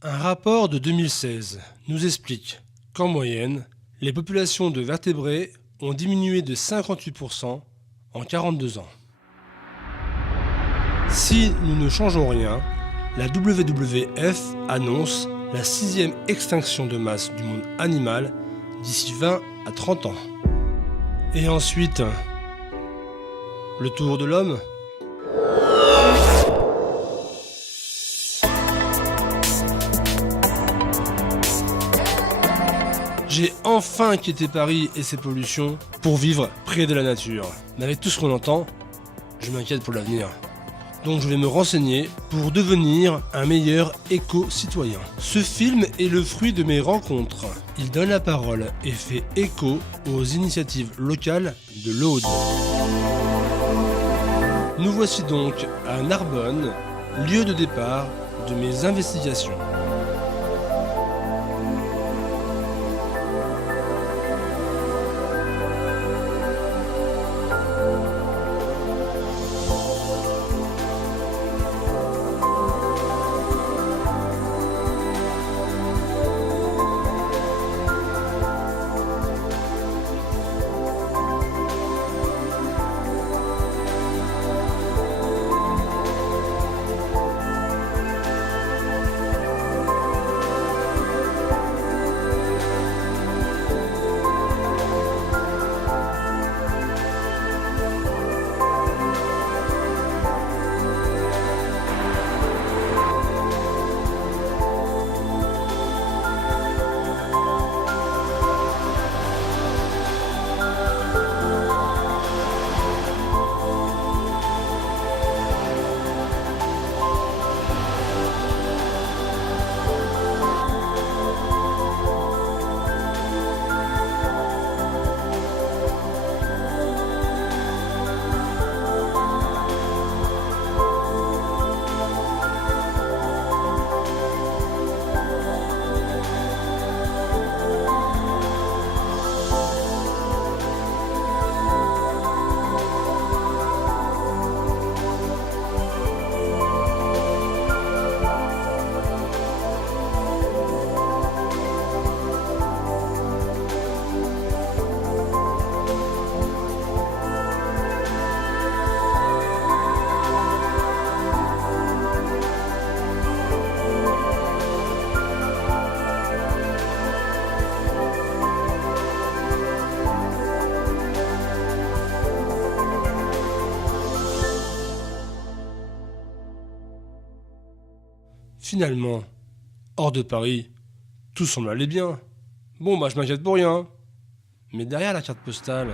Un rapport de 2016 nous explique qu'en moyenne, les populations de vertébrés ont diminué de 58% en 42 ans. Si nous ne changeons rien, la WWF annonce la 6e extinction de masse du monde animal d'ici 20 à 30 ans. Et ensuite, le tour de l'homme ? J'ai enfin quitté Paris et ses pollutions pour vivre près de la nature. Mais avec tout ce qu'on entend, je m'inquiète pour l'avenir. Donc je vais me renseigner pour devenir un meilleur éco-citoyen. Ce film est le fruit de mes rencontres. Il donne la parole et fait écho aux initiatives locales de l'Aude. Nous voici donc à Narbonne, lieu de départ de mes investigations. Finalement, hors de Paris, tout semble aller bien. Bon bah je m'inquiète pour rien. Mais derrière la carte postale...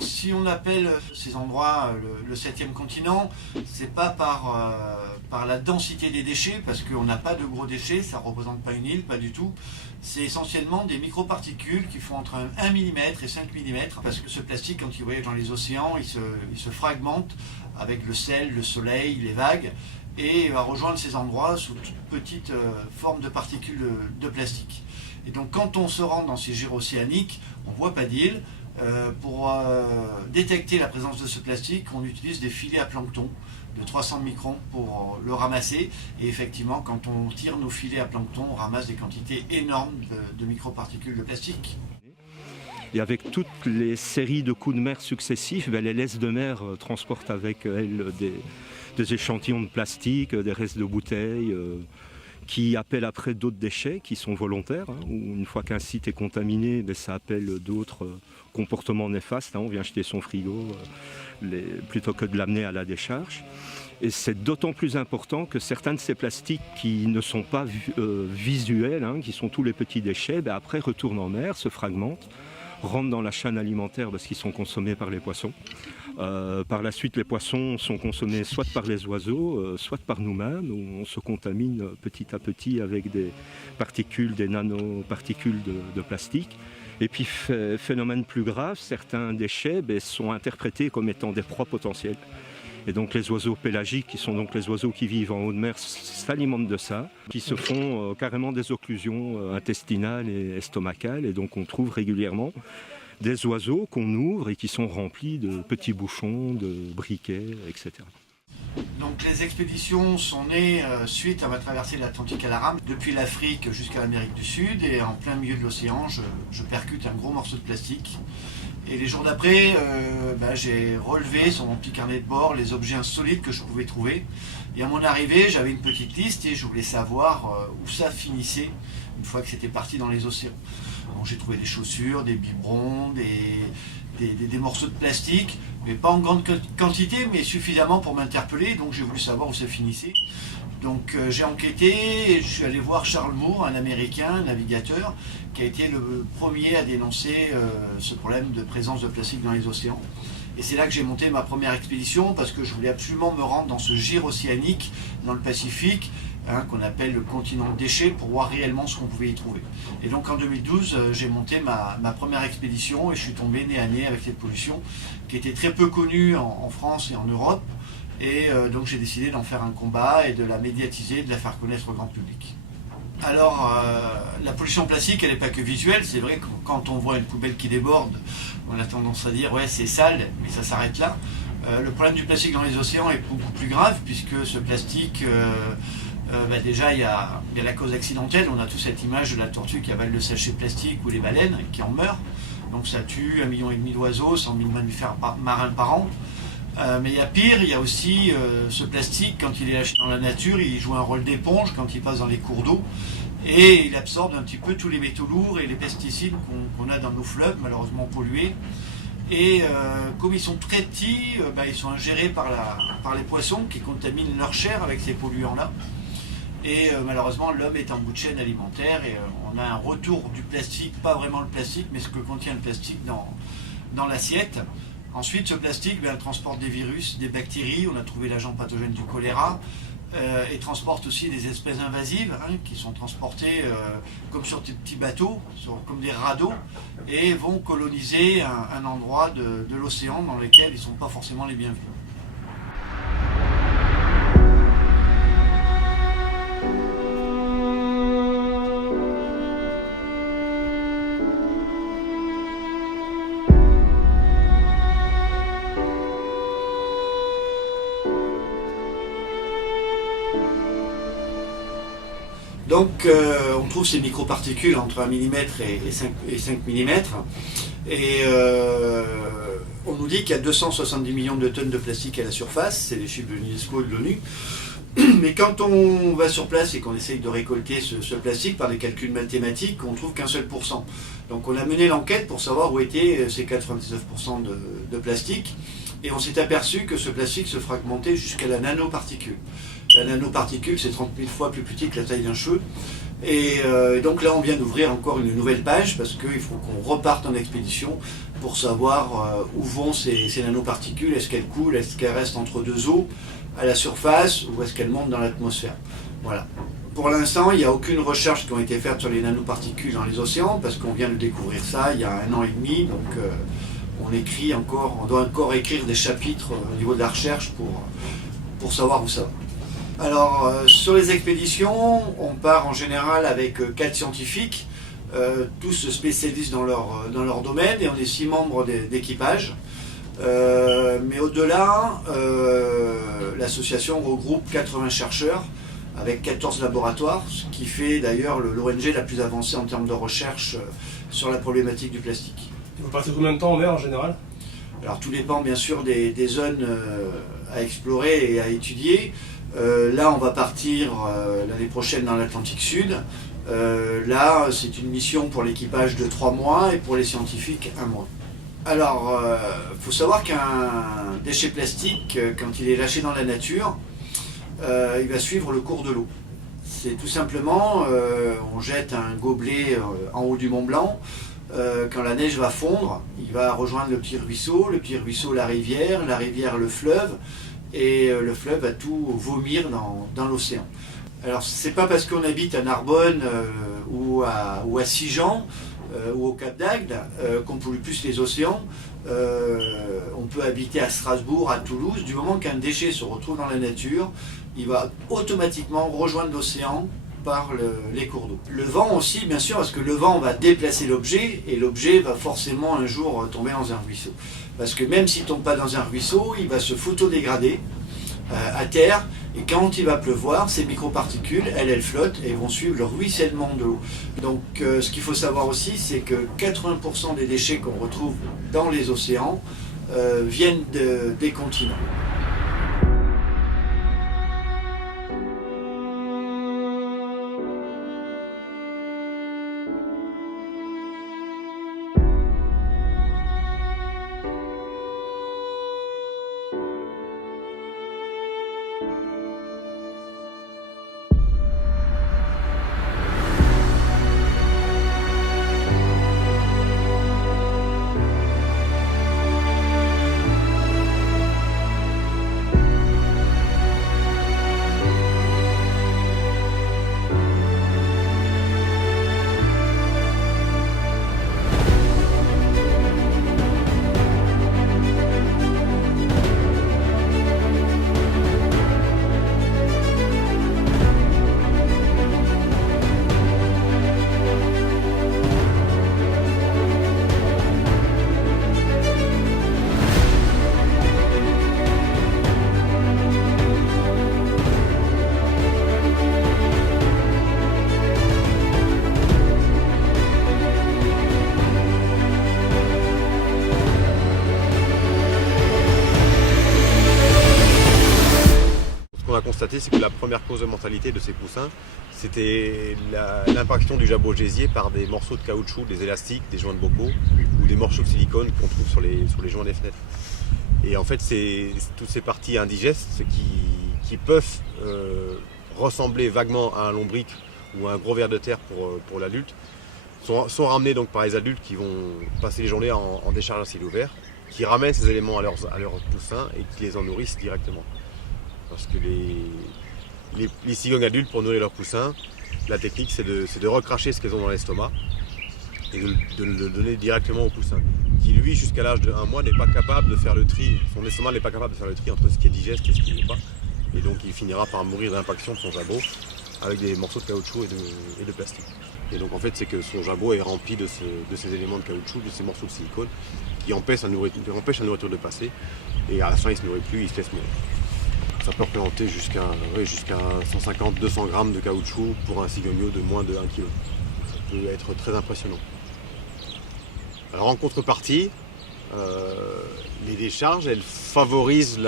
Si on appelle ces endroits le 7e continent, c'est pas par la densité des déchets, parce qu'on n'a pas de gros déchets, ça ne représente pas une île, pas du tout. C'est essentiellement des microparticules qui font entre 1 mm et 5 mm, parce que ce plastique, quand il voyage dans les océans, il se fragmente avec le sel, le soleil, les vagues, et va rejoindre ces endroits sous toute petite forme de particules de plastique. Et donc quand on se rend dans ces gyres océaniques, on ne voit pas d'île. Pour détecter la présence de ce plastique, on utilise des filets à plancton de 300 microns pour le ramasser. Et effectivement, quand on tire nos filets à plancton, on ramasse des quantités énormes de microparticules de plastique. Et avec toutes les séries de coups de mer successifs, les laisses de mer transportent avec elles des échantillons de plastique, des restes de bouteilles, qui appellent après d'autres déchets qui sont volontaires. Où une fois qu'un site est contaminé, ça appelle d'autres comportements néfastes. On vient jeter son frigo plutôt que de l'amener à la décharge. Et c'est d'autant plus important que certains de ces plastiques qui ne sont pas visuels, qui sont tous les petits déchets, après retournent en mer, se fragmentent, rentrent dans la chaîne alimentaire parce qu'ils sont consommés par les poissons. Par la suite, les poissons sont consommés soit par les oiseaux, soit par nous-mêmes, où on se contamine petit à petit avec des particules, des nanoparticules de plastique. Et puis, phénomène plus grave, certains déchets sont interprétés comme étant des proies potentielles. Et donc les oiseaux pélagiques, qui sont donc les oiseaux qui vivent en haute mer, s'alimentent de ça, qui se font carrément des occlusions intestinales et estomacales. Et donc on trouve régulièrement des oiseaux qu'on ouvre et qui sont remplis de petits bouchons, de briquets, etc. Donc les expéditions sont nées suite à ma traversée de l'Atlantique à la rame, depuis l'Afrique jusqu'à l'Amérique du Sud, et en plein milieu de l'océan, je percute un gros morceau de plastique. Et les jours d'après, j'ai relevé sur mon petit carnet de bord les objets insolites que je pouvais trouver. Et à mon arrivée, j'avais une petite liste et je voulais savoir où ça finissait une fois que c'était parti dans les océans. Bon, j'ai trouvé des chaussures, des biberons, des morceaux de plastique, mais pas en grande quantité, mais suffisamment pour m'interpeller, donc j'ai voulu savoir où ça finissait. Donc j'ai enquêté et je suis allé voir Charles Moore, un Américain, un navigateur, qui a été le premier à dénoncer ce problème de présence de plastique dans les océans. Et c'est là que j'ai monté ma première expédition, parce que je voulais absolument me rendre dans ce gire océanique, dans le Pacifique, qu'on appelle le continent de déchets, pour voir réellement ce qu'on pouvait y trouver. Et donc en 2012, j'ai monté ma première expédition et je suis tombé nez à nez avec cette pollution, qui était très peu connue en France et en Europe. Et donc j'ai décidé d'en faire un combat et de la médiatiser, de la faire connaître au grand public. Alors, la pollution plastique, elle n'est pas que visuelle. C'est vrai que quand on voit une poubelle qui déborde, on a tendance à dire « ouais, c'est sale », mais ça s'arrête là. Le problème du plastique dans les océans est beaucoup plus grave, puisque ce plastique, déjà, il y a la cause accidentelle. On a tous cette image de la tortue qui avale le sachet plastique, ou les baleines qui en meurent. Donc ça tue 1,5 million d'oiseaux, 100 000 mammifères marins par an. Mais il y a pire, il y a aussi ce plastique, quand il est lâché dans la nature, il joue un rôle d'éponge quand il passe dans les cours d'eau, et il absorbe un petit peu tous les métaux lourds et les pesticides qu'on a dans nos fleuves, malheureusement pollués. Et comme ils sont très petits, ils sont ingérés par les poissons qui contaminent leur chair avec ces polluants-là. Et malheureusement, l'homme est en bout de chaîne alimentaire, et on a un retour du plastique, pas vraiment le plastique, mais ce que contient le plastique dans l'assiette. Ensuite, ce plastique transporte des virus, des bactéries, on a trouvé l'agent pathogène du choléra, et transporte aussi des espèces invasives qui sont transportées comme sur des petits bateaux, comme des radeaux, et vont coloniser un endroit de l'océan dans lequel ils ne sont pas forcément les bienvenus. Donc on trouve ces microparticules entre 1 mm et 5 mm, et on nous dit qu'il y a 270 millions de tonnes de plastique à la surface, c'est les chiffres de l'UNESCO et de l'ONU. Mais quand on va sur place et qu'on essaye de récolter ce plastique par des calculs mathématiques, on trouve qu'un seul %. Donc on a mené l'enquête pour savoir où étaient ces 99% de plastique, et on s'est aperçu que ce plastique se fragmentait jusqu'à la nanoparticule. La nanoparticule, c'est 30 000 fois plus petit que la taille d'un cheveu. Et donc là, on vient d'ouvrir encore une nouvelle page, parce qu'il faut qu'on reparte en expédition pour savoir où vont ces nanoparticules. Est-ce qu'elles coulent, est-ce qu'elles restent entre deux eaux à la surface, ou est-ce qu'elles montent dans l'atmosphère? Voilà. Pour l'instant, il n'y a aucune recherche qui a été faite sur les nanoparticules dans les océans, parce qu'on vient de découvrir ça il y a 1 an et demi. Donc on doit encore écrire des chapitres au niveau de la recherche pour savoir où ça va. Alors, sur les expéditions, on part en général avec 4 scientifiques, tous spécialistes dans leur domaine, et on est 6 membres d'équipage. Mais au-delà, l'association regroupe 80 chercheurs avec 14 laboratoires, ce qui fait d'ailleurs l'ONG la plus avancée en termes de recherche sur la problématique du plastique. Vous partez combien de temps en mer en général? Alors tout dépend bien sûr des zones à explorer et à étudier. Là, on va partir l'année prochaine dans l'Atlantique Sud. Là, c'est une mission pour l'équipage de 3 mois et pour les scientifiques 1 mois. Alors, faut savoir qu'un déchet plastique, quand il est lâché dans la nature, il va suivre le cours de l'eau. C'est tout simplement, on jette un gobelet en haut du Mont Blanc, quand la neige va fondre, il va rejoindre le petit ruisseau la rivière le fleuve, et le fleuve va tout vomir dans l'océan. Alors c'est pas parce qu'on habite à Narbonne ou à Sigean ou au Cap d'Agde qu'on pollue plus les océans. On peut habiter à Strasbourg, à Toulouse, du moment qu'un déchet se retrouve dans la nature, il va automatiquement rejoindre l'océan par les cours d'eau. Le vent aussi, bien sûr, parce que le vent va déplacer l'objet, et l'objet va forcément un jour tomber dans un ruisseau. Parce que même s'il ne tombe pas dans un ruisseau, il va se photodégrader à terre, et quand il va pleuvoir, ces microparticules, elles flottent et vont suivre le ruissellement de l'eau. Donc ce qu'il faut savoir aussi, c'est que 80% des déchets qu'on retrouve dans les océans viennent des continents. Ce qu'on a constaté, c'est que la première cause de mortalité de ces poussins, c'était l'impaction du jabot gésier par des morceaux de caoutchouc, des élastiques, des joints de bocaux ou des morceaux de silicone qu'on trouve sur les joints des fenêtres. Et en fait, c'est toutes ces parties indigestes qui peuvent ressembler vaguement à un lombric ou à un gros ver de terre pour l'adulte, sont ramenés donc par les adultes qui vont passer les journées en décharge à ciel ouvert, qui ramènent ces éléments à leurs poussins et qui les en nourrissent directement. Parce que les cigognes adultes, pour nourrir leurs poussins, la technique c'est de recracher ce qu'elles ont dans l'estomac et de le donner directement au poussin, qui lui, jusqu'à l'âge de 1 mois, n'est pas capable de faire le tri, son estomac n'est pas capable de faire le tri entre ce qui est digeste et ce qui n'est pas. Et donc il finira par mourir d'impaction de son jabot avec des morceaux de caoutchouc et de plastique. Et donc en fait c'est que son jabot est rempli de ces éléments de caoutchouc, de ces morceaux de silicone qui empêchent la nourriture de passer, et à la fin il ne se nourrit plus, il se laisse mourir. Ça peut représenter jusqu'à 150-200 grammes de caoutchouc pour un cigogneau de moins de 1 kg. Ça peut être très impressionnant. Alors en contrepartie, les décharges, elles favorisent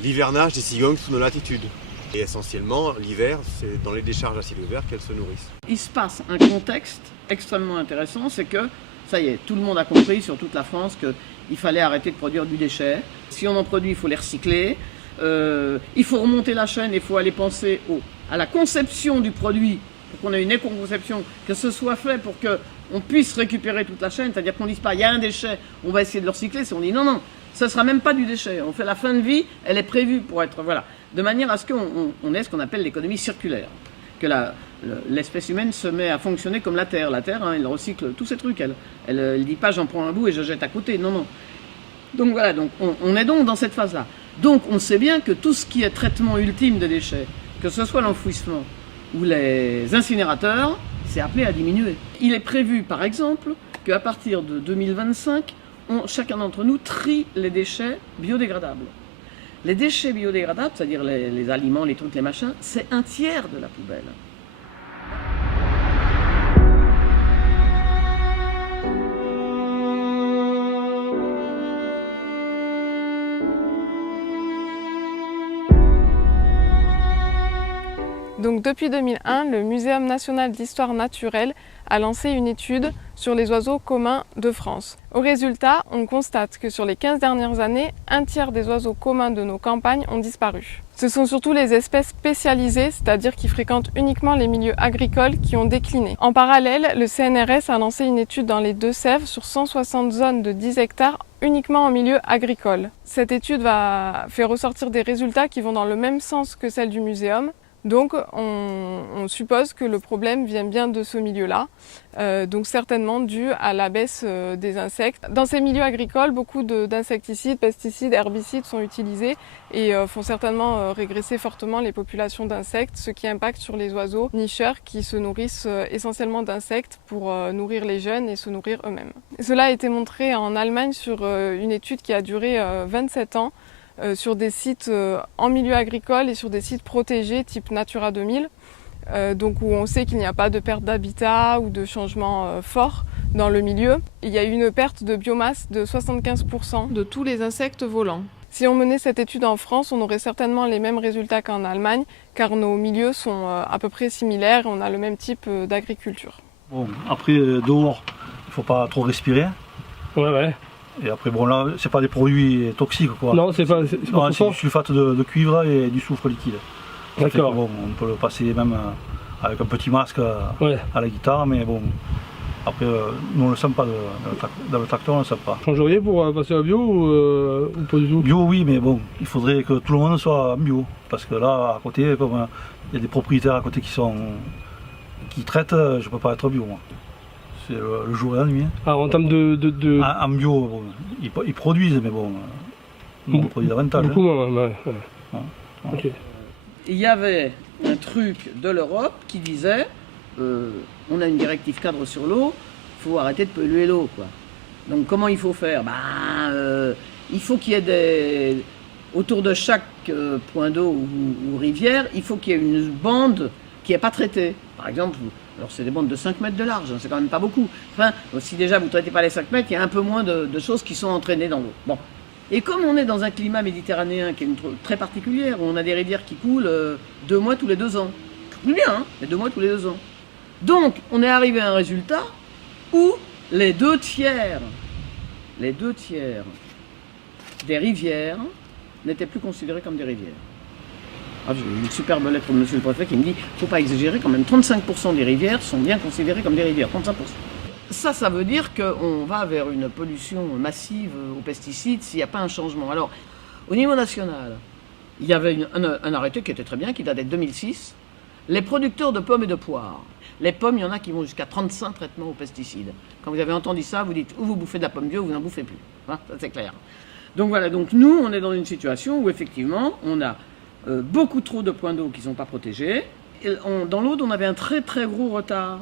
l'hivernage des cigognes sous nos latitudes. Et essentiellement, l'hiver, c'est dans les décharges à ciel ouvert qu'elles se nourrissent. Il se passe un contexte extrêmement intéressant, c'est que, ça y est, tout le monde a compris sur toute la France qu'il fallait arrêter de produire du déchet. Si on en produit, il faut les recycler. Il faut remonter la chaîne, il faut aller penser à la conception du produit, pour qu'on ait une éco-conception, que ce soit fait pour qu'on puisse récupérer toute la chaîne, c'est-à-dire qu'on ne dise pas, il y a un déchet, on va essayer de le recycler, si on dit non, ça ne sera même pas du déchet, on fait la fin de vie, elle est prévue pour être, voilà, de manière à ce qu'on ait ce qu'on appelle l'économie circulaire, que l'espèce humaine se met à fonctionner comme la Terre, elle recycle tous ces trucs, elle ne dit pas j'en prends un bout et je jette à côté, non. Donc voilà, donc on est donc dans cette phase-là. Donc on sait bien que tout ce qui est traitement ultime des déchets, que ce soit l'enfouissement ou les incinérateurs, c'est appelé à diminuer. Il est prévu par exemple qu'à partir de 2025, chacun d'entre nous trie les déchets biodégradables. Les déchets biodégradables, c'est-à-dire les aliments, les trucs, les machins, c'est 1/3 de la poubelle. Donc depuis 2001, le Muséum national d'histoire naturelle a lancé une étude sur les oiseaux communs de France. Au résultat, on constate que sur les 15 dernières années, un tiers des oiseaux communs de nos campagnes ont disparu. Ce sont surtout les espèces spécialisées, c'est-à-dire qui fréquentent uniquement les milieux agricoles, qui ont décliné. En parallèle, le CNRS a lancé une étude dans les Deux-Sèvres sur 160 zones de 10 hectares uniquement en milieu agricole. Cette étude va faire ressortir des résultats qui vont dans le même sens que celle du muséum. Donc on suppose que le problème vient bien de ce milieu-là, donc certainement dû à la baisse des insectes. Dans ces milieux agricoles, beaucoup d'insecticides, pesticides, herbicides sont utilisés et font certainement régresser fortement les populations d'insectes, ce qui impacte sur les oiseaux nicheurs qui se nourrissent essentiellement d'insectes pour nourrir les jeunes et se nourrir eux-mêmes. Cela a été montré en Allemagne sur une étude qui a duré 27 ans, sur des sites en milieu agricole et sur des sites protégés type Natura 2000, donc où on sait qu'il n'y a pas de perte d'habitat ou de changement fort dans le milieu. Il y a eu une perte de biomasse de 75% de tous les insectes volants. Si on menait cette étude en France, on aurait certainement les mêmes résultats qu'en Allemagne, car nos milieux sont à peu près similaires et on a le même type d'agriculture. Bon, après, dehors, il ne faut pas trop respirer. Ouais. Et après, bon là, c'est pas des produits toxiques quoi. Non, c'est pas c'est du sulfate de cuivre et du soufre liquide. D'accord. Bon, on peut le passer même avec un petit masque à la guitare, mais bon, après, nous on ne le sent pas dans le tracteur, on ne le sent pas. Changeriez pour passer à bio ou pas du tout? Bio, oui, mais bon, il faudrait que tout le monde soit bio. Parce que là, à côté, comme il y a des propriétaires à côté qui traitent, je ne peux pas être bio moi. C'est le jour et la nuit. Ah, en termes de... En bio, bon, ils produisent, mais bon, on produit davantage. Beaucoup moins, ouais. Okay. Il y avait un truc de l'Europe qui disait on a une directive cadre sur l'eau, il faut arrêter de polluer l'eau, quoi. Donc comment il faut faire? Il faut qu'il y ait autour de chaque point d'eau ou rivière, il faut qu'il y ait une bande qui n'est pas traitée. Par exemple, alors c'est des bandes de 5 mètres de large, hein, c'est quand même pas beaucoup. Enfin, si déjà vous ne traitez pas les 5 mètres, il y a un peu moins de choses qui sont entraînées dans l'eau. Bon. Et comme on est dans un climat méditerranéen qui est très particulier, où on a des rivières qui coulent 2 mois tous les 2 ans. Plus bien, hein, mais 2 mois tous les 2 ans. Donc, on est arrivé à un résultat où les deux tiers des rivières n'étaient plus considérées comme des rivières. Ah, j'ai eu une superbe lettre de monsieur le préfet qui me dit « il ne faut pas exagérer, quand même 35% des rivières sont bien considérées comme des rivières, 35%. » Ça veut dire qu'on va vers une pollution massive aux pesticides s'il n'y a pas un changement. Alors, au niveau national, il y avait un arrêté qui était très bien, qui datait de 2006. Les producteurs de pommes et de poires. Les pommes, il y en a qui vont jusqu'à 35 traitements aux pesticides. Quand vous avez entendu ça, vous dites ou vous bouffez de la pomme bio ou vous n'en bouffez plus. Hein, ça c'est clair. Donc voilà, donc nous, on est dans une situation où effectivement, on a beaucoup trop de points d'eau qui ne sont pas protégés. Et dans l'Aude, on avait un très très gros retard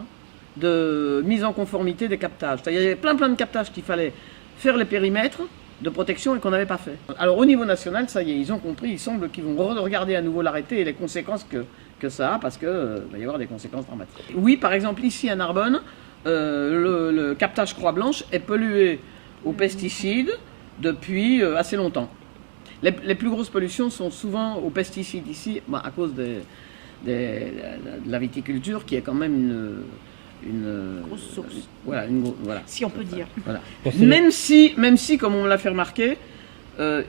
de mise en conformité des captages. C'est-à-dire, il y avait plein de captages qu'il fallait faire les périmètres de protection et qu'on n'avait pas fait. Alors au niveau national, ça y est, ils ont compris, il semble qu'ils vont regarder à nouveau l'arrêté et les conséquences que ça a, parce qu'il va y avoir des conséquences dramatiques. Oui, par exemple, ici à Narbonne, le captage Croix-Blanche est pollué aux pesticides depuis assez longtemps. Les plus grosses pollutions sont souvent aux pesticides ici, à cause de la viticulture, qui est quand même une grosse source. Voilà, si on peut dire. Voilà. Même si, comme on me l'a fait remarquer,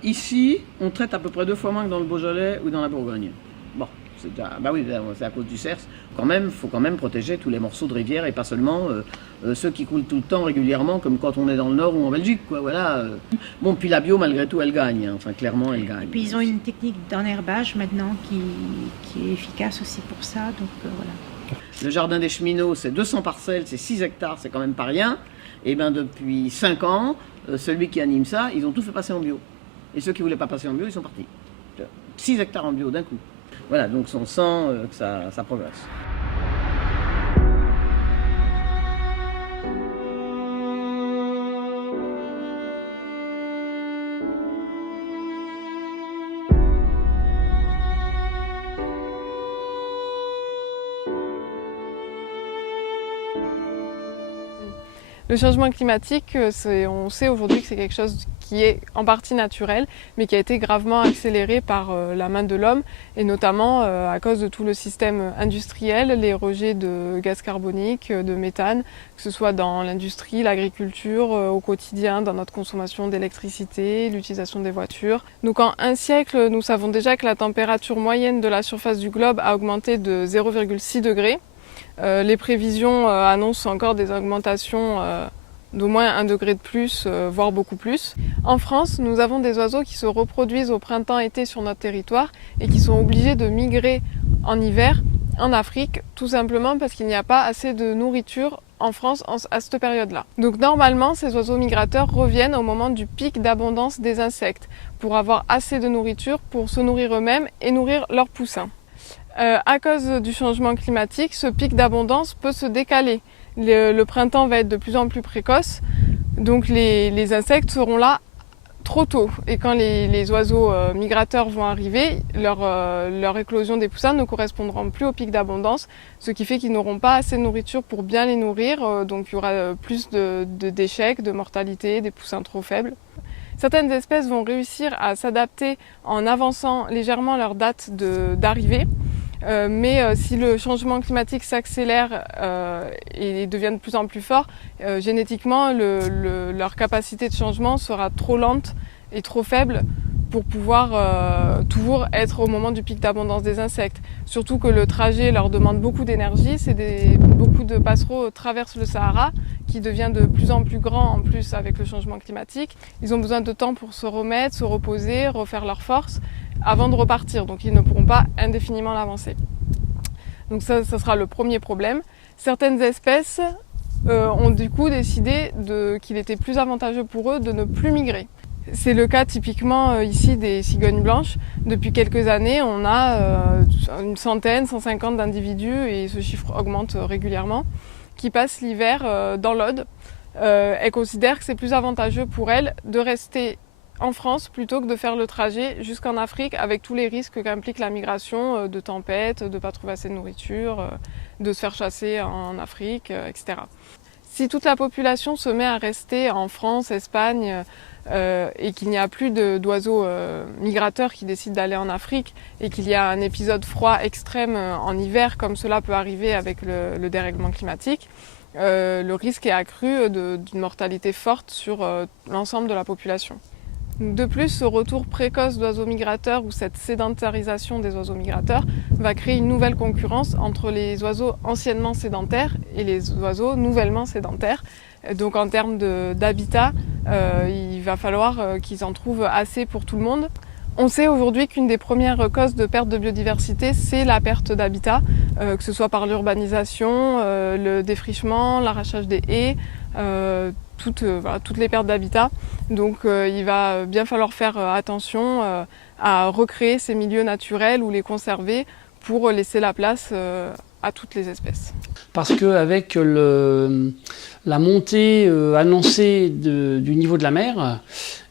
ici, on traite à peu près 2 fois moins que dans le Beaujolais ou dans la Bourgogne. Bon, c'est à cause du cerf. Quand même, il faut quand même protéger tous les morceaux de rivière et pas seulement ceux qui coulent tout le temps régulièrement, comme quand on est dans le Nord ou en Belgique, quoi. Voilà. Bon, puis la bio, malgré tout, elle gagne. Hein. Enfin, clairement, elle gagne. Et puis ils ont une technique d'enherbage maintenant qui est efficace aussi pour ça. Donc voilà. Le jardin des cheminots, c'est 200 parcelles, c'est 6 hectares, c'est quand même pas rien. Et bien depuis 5 ans, celui qui anime ça, ils ont tout fait passer en bio. Et ceux qui ne voulaient pas passer en bio, ils sont partis. 6 hectares en bio d'un coup. Voilà, donc on sent que ça progresse. Le changement climatique, on sait aujourd'hui que c'est quelque chose qui est en partie naturel, mais qui a été gravement accéléré par la main de l'homme, et notamment à cause de tout le système industriel, les rejets de gaz carbonique, de méthane, que ce soit dans l'industrie, l'agriculture, au quotidien, dans notre consommation d'électricité, l'utilisation des voitures. Donc en un siècle, nous savons déjà que la température moyenne de la surface du globe a augmenté de 0,6 degrés. Les prévisions annoncent encore des augmentations d'au moins 1 degré de plus, voire beaucoup plus. En France, nous avons des oiseaux qui se reproduisent au printemps-été sur notre territoire et qui sont obligés de migrer en hiver en Afrique, tout simplement parce qu'il n'y a pas assez de nourriture en France à cette période-là. Donc normalement, ces oiseaux migrateurs reviennent au moment du pic d'abondance des insectes pour avoir assez de nourriture pour se nourrir eux-mêmes et nourrir leurs poussins. À cause du changement climatique, ce pic d'abondance peut se décaler. Le printemps va être de plus en plus précoce, donc les insectes seront là trop tôt. Et quand les oiseaux migrateurs vont arriver, leur éclosion des poussins ne correspondront plus au pic d'abondance, ce qui fait qu'ils n'auront pas assez de nourriture pour bien les nourrir, donc il y aura plus d'échecs, de mortalité, des poussins trop faibles. Certaines espèces vont réussir à s'adapter en avançant légèrement leur date d'arrivée. Mais si le changement climatique s'accélère et devient de plus en plus fort, génétiquement, leur capacité de changement sera trop lente et trop faible pour pouvoir toujours être au moment du pic d'abondance des insectes. Surtout que le trajet leur demande beaucoup d'énergie. Beaucoup de passereaux traversent le Sahara, qui devient de plus en plus grand en plus avec le changement climatique. Ils ont besoin de temps pour se remettre, se reposer, refaire leur force avant de repartir, donc ils ne pourront pas indéfiniment l'avancer. Donc ça sera le premier problème. Certaines espèces ont du coup décidé qu'il était plus avantageux pour eux de ne plus migrer. C'est le cas typiquement ici des cigognes blanches. Depuis quelques années, on a une centaine, 150 d'individus, et ce chiffre augmente régulièrement, qui passent l'hiver dans l'Aude. Elles considèrent que c'est plus avantageux pour elles de rester en France plutôt que de faire le trajet jusqu'en Afrique avec tous les risques qu'implique la migration, de tempêtes, de ne pas trouver assez de nourriture, de se faire chasser en Afrique, etc. Si toute la population se met à rester en France, Espagne, et qu'il n'y a plus d'oiseaux migrateurs qui décident d'aller en Afrique, et qu'il y a un épisode froid extrême en hiver, comme cela peut arriver avec le dérèglement climatique, le risque est accru d'une mortalité forte sur l'ensemble de la population. De plus, ce retour précoce d'oiseaux migrateurs ou cette sédentarisation des oiseaux migrateurs va créer une nouvelle concurrence entre les oiseaux anciennement sédentaires et les oiseaux nouvellement sédentaires. Donc en termes d'habitat, il va falloir qu'ils en trouvent assez pour tout le monde. On sait aujourd'hui qu'une des premières causes de perte de biodiversité, c'est la perte d'habitat, que ce soit par l'urbanisation, le défrichement, l'arrachage des haies, toutes les pertes d'habitat. Donc il va bien falloir faire attention à recréer ces milieux naturels ou les conserver pour laisser la place à toutes les espèces. Parce qu'avec la montée annoncée du niveau de la mer,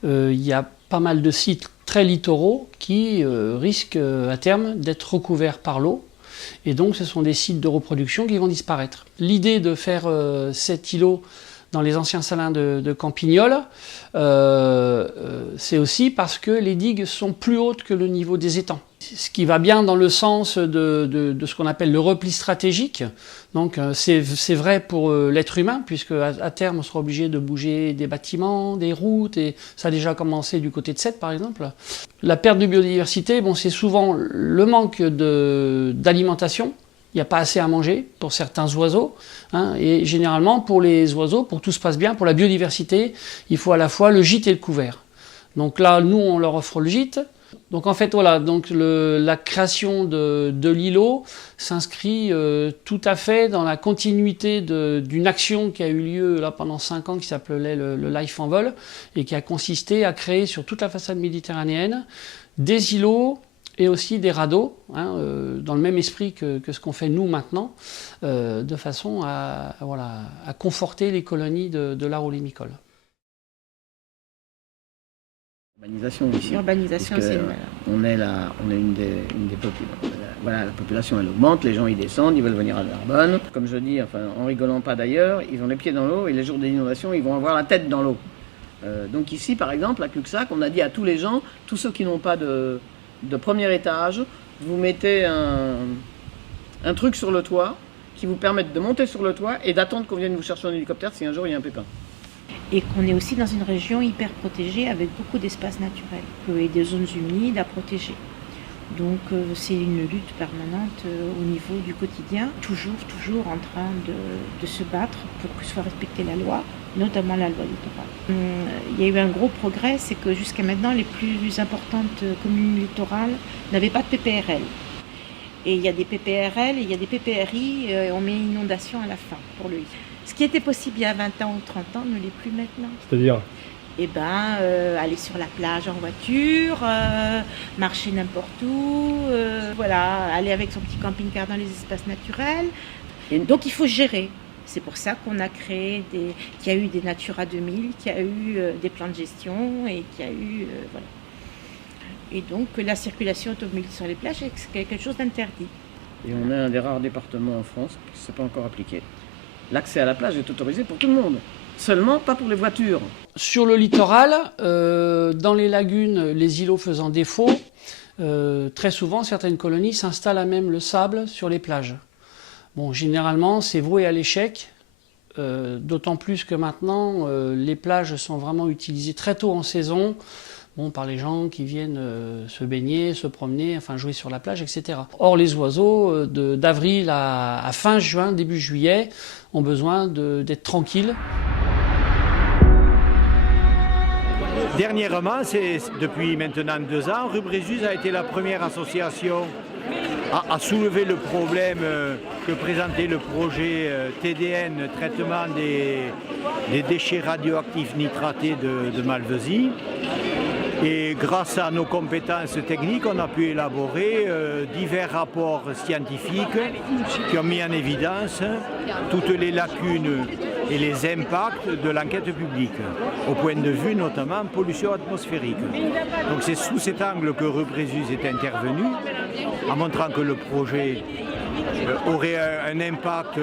il y a pas mal de sites très littoraux qui risquent à terme d'être recouverts par l'eau. Et donc ce sont des sites de reproduction qui vont disparaître. L'idée de faire cet îlot dans les anciens salins de Campignole, c'est aussi parce que les digues sont plus hautes que le niveau des étangs. Ce qui va bien dans le sens de ce qu'on appelle le repli stratégique. Donc c'est vrai pour l'être humain, puisque à terme on sera obligé de bouger des bâtiments, des routes, et ça a déjà commencé du côté de Sète par exemple. La perte de biodiversité, c'est souvent le manque d'alimentation. Il n'y a pas assez à manger pour certains oiseaux, et généralement pour les oiseaux, pour que tout se passe bien, pour la biodiversité, il faut à la fois le gîte et le couvert. Donc là, nous, on leur offre le gîte. Donc en fait, voilà, donc la création de l'îlot s'inscrit tout à fait dans la continuité d'une action qui a eu lieu là pendant 5 ans, qui s'appelait le Life en vol, et qui a consisté à créer sur toute la façade méditerranéenne des îlots et aussi des radeaux, dans le même esprit que ce qu'on fait nous maintenant, de façon à conforter les colonies de l'art olémicole. L'urbanisation ici. L'urbanisation, c'est on est une des populations. Voilà, la population elle augmente, les gens y descendent, ils veulent venir à Narbonne. Comme je dis, en rigolant pas d'ailleurs, ils ont les pieds dans l'eau et les jours des inondations, ils vont avoir la tête dans l'eau. Donc ici, par exemple, à Cuxac, on a dit à tous les gens, tous ceux qui n'ont pas de premier étage, vous mettez un truc sur le toit qui vous permette de monter sur le toit et d'attendre qu'on vienne vous chercher en hélicoptère si un jour il y a un pépin. Et qu'on est aussi dans une région hyper protégée avec beaucoup d'espaces naturels et des zones humides à protéger. Donc c'est une lutte permanente au niveau du quotidien, toujours en train de se battre pour que soit respectée la loi, notamment la loi littorale. Il y a eu un gros progrès, c'est que jusqu'à maintenant les plus importantes communes littorales n'avaient pas de PPRL. Et il y a des PPRL et il y a des PPRI, on met inondation à la fin pour le I. Ce qui était possible il y a 20 ans ou 30 ans ne l'est plus maintenant. C'est-à-dire? Eh ben, aller sur la plage en voiture, marcher n'importe où, voilà, aller avec son petit camping-car dans les espaces naturels. Et donc il faut gérer. C'est pour ça qu'on a créé qu'il y a eu des Natura 2000, qu'il y a eu des plans de gestion et qu'il y a eu, voilà. Et donc la circulation automobile sur les plages est quelque chose d'interdit. Et on est un des rares départements en France qui ne s'est pas encore appliqué. L'accès à la plage est autorisé pour tout le monde, seulement pas pour les voitures. Sur le littoral, dans les lagunes, les îlots faisant défaut, très souvent certaines colonies s'installent à même le sable sur les plages. Bon, généralement, c'est voué à l'échec, d'autant plus que maintenant, les plages sont vraiment utilisées très tôt en saison, par les gens qui viennent se baigner, se promener, enfin jouer sur la plage, etc. Or, les oiseaux, d'avril à fin juin, début juillet, ont besoin d'être tranquilles. Dernièrement, depuis maintenant 2 ans, Rubrésus a été la première association à soulever le problème que présentait le projet TDN, traitement des déchets radioactifs nitratés de Malvesie. Et grâce à nos compétences techniques, on a pu élaborer divers rapports scientifiques qui ont mis en évidence toutes les lacunes et les impacts de l'enquête publique, au point de vue notamment pollution atmosphérique. Donc c'est sous cet angle que Rubrésus est intervenu, en montrant que le projet aurait un impact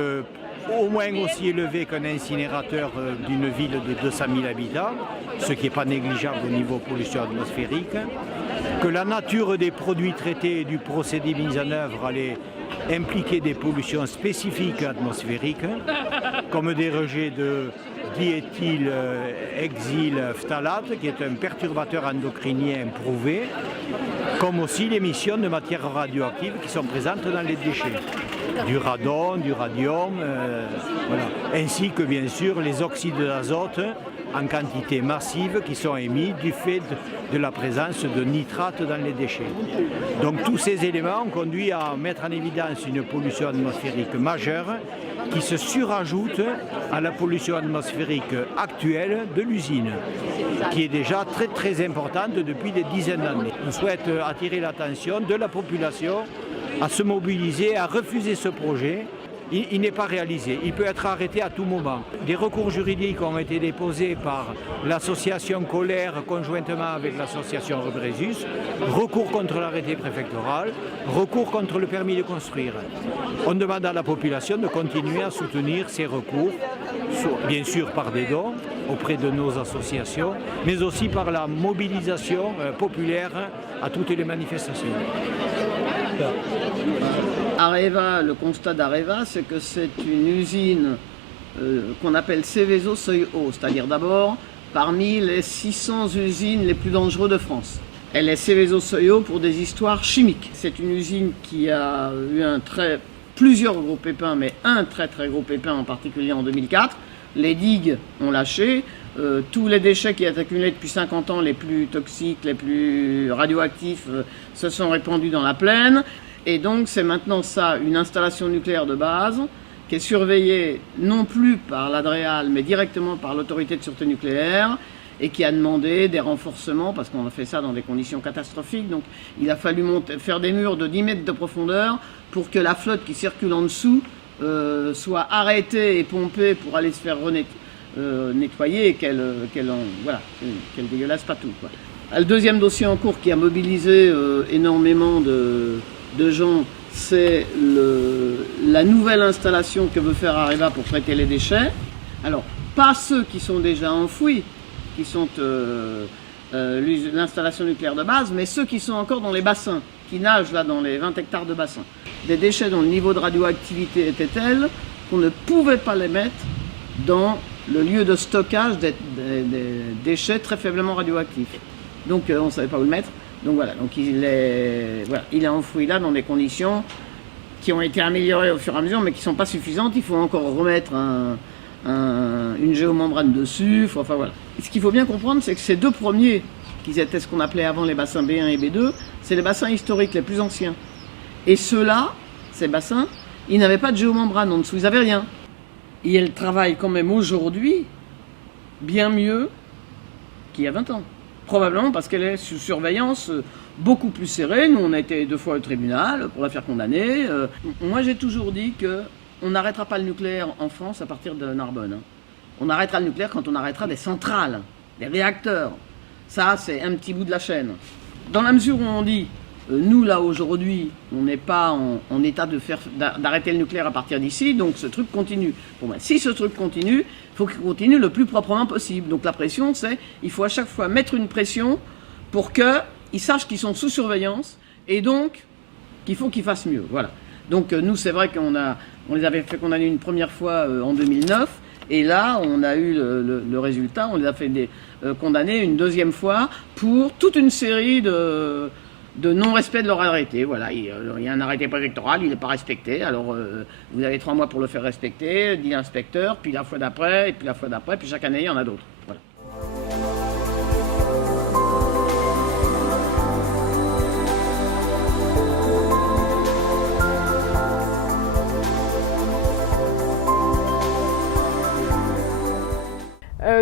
au moins aussi élevé qu'un incinérateur d'une ville de 200 000 habitants, ce qui n'est pas négligeable au niveau pollution atmosphérique, que la nature des produits traités et du procédé mis en œuvre allait impliquer des pollutions spécifiques atmosphériques, comme des rejets de diéthylhexylphtalate, qui est un perturbateur endocrinien prouvé, comme aussi l'émission de matières radioactives qui sont présentes dans les déchets, du radon, du radium, voilà. Ainsi que bien sûr les oxydes d'azote en quantité massive qui sont émis du fait de la présence de nitrates dans les déchets. Donc tous ces éléments ont conduit à mettre en évidence une pollution atmosphérique majeure qui se surajoute à la pollution atmosphérique actuelle de l'usine, qui est déjà très très importante depuis des dizaines d'années. On souhaite attirer l'attention de la population à se mobiliser, à refuser ce projet. Il n'est pas réalisé, il peut être arrêté à tout moment. Des recours juridiques ont été déposés par l'association Colère conjointement avec l'association Rubrésus, recours contre l'arrêté préfectoral, recours contre le permis de construire. On demande à la population de continuer à soutenir ces recours, bien sûr par des dons auprès de nos associations, mais aussi par la mobilisation populaire à toutes les manifestations. Areva, le constat d'Areva, c'est que c'est une usine qu'on appelle Seveso Seuil Haut, c'est-à-dire d'abord parmi les 600 usines les plus dangereuses de France. Elle est Seveso Seuil Haut pour des histoires chimiques. C'est une usine qui a eu plusieurs gros pépins, mais un très très gros pépin en particulier en 2004. Les digues ont lâché, tous les déchets qui ont accumulé depuis 50 ans, les plus toxiques, les plus radioactifs, se sont répandus dans la plaine. Et donc c'est maintenant ça, une installation nucléaire de base, qui est surveillée non plus par l'ADREAL, mais directement par l'autorité de sûreté nucléaire, et qui a demandé des renforcements, parce qu'on a fait ça dans des conditions catastrophiques. Donc il a fallu faire des murs de 10 mètres de profondeur pour que la flotte qui circule en dessous soit arrêtée et pompée pour aller se faire nettoyer et qu'elle dégueulasse pas tout, quoi. Le deuxième dossier en cours qui a mobilisé énormément de gens, c'est la nouvelle installation que veut faire Areva pour traiter les déchets. Alors, pas ceux qui sont déjà enfouis, qui sont l'installation nucléaire de base, mais ceux qui sont encore dans les bassins, qui nagent là dans les 20 hectares de bassins. Des déchets dont le niveau de radioactivité était tel qu'on ne pouvait pas les mettre dans le lieu de stockage des déchets très faiblement radioactifs. Donc on ne savait pas où le mettre. Donc voilà, donc il est enfoui là dans des conditions qui ont été améliorées au fur et à mesure, mais qui ne sont pas suffisantes. Il faut encore remettre une géomembrane dessus. Enfin voilà. Et ce qu'il faut bien comprendre, c'est que ces deux premiers, qui étaient ce qu'on appelait avant les bassins B1 et B2, c'est les bassins historiques les plus anciens. Et ceux-là, ces bassins, ils n'avaient pas de géomembrane en dessous, ils n'avaient rien. Et elles travaillent quand même aujourd'hui bien mieux qu'il y a 20 ans. Probablement parce qu'elle est sous surveillance beaucoup plus serrée. Nous, on a été 2 fois au tribunal pour la faire condamner. Moi, j'ai toujours dit qu'on n'arrêtera pas le nucléaire en France à partir de Narbonne. On arrêtera le nucléaire quand on arrêtera des centrales, des réacteurs. Ça, c'est un petit bout de la chaîne. Dans la mesure où on dit, nous, là, aujourd'hui, on n'est pas en état d'arrêter le nucléaire à partir d'ici, donc ce truc continue. Bon, ben, si ce truc continue, il faut qu'il continue le plus proprement possible. Donc la pression, il faut à chaque fois mettre une pression pour qu'ils sachent qu'ils sont sous surveillance et donc qu'il faut qu'ils fassent mieux. Voilà. Donc nous, c'est vrai qu'on les avait fait condamner une première fois en 2009 et là, on a eu le résultat, on les a fait condamner une deuxième fois pour toute une série de non-respect de leur arrêté. Voilà, il y a un arrêté préfectoral, il n'est pas respecté. Alors, vous avez 3 mois pour le faire respecter, dit l'inspecteur, puis la fois d'après, et puis la fois d'après, puis chaque année, il y en a d'autres. Voilà.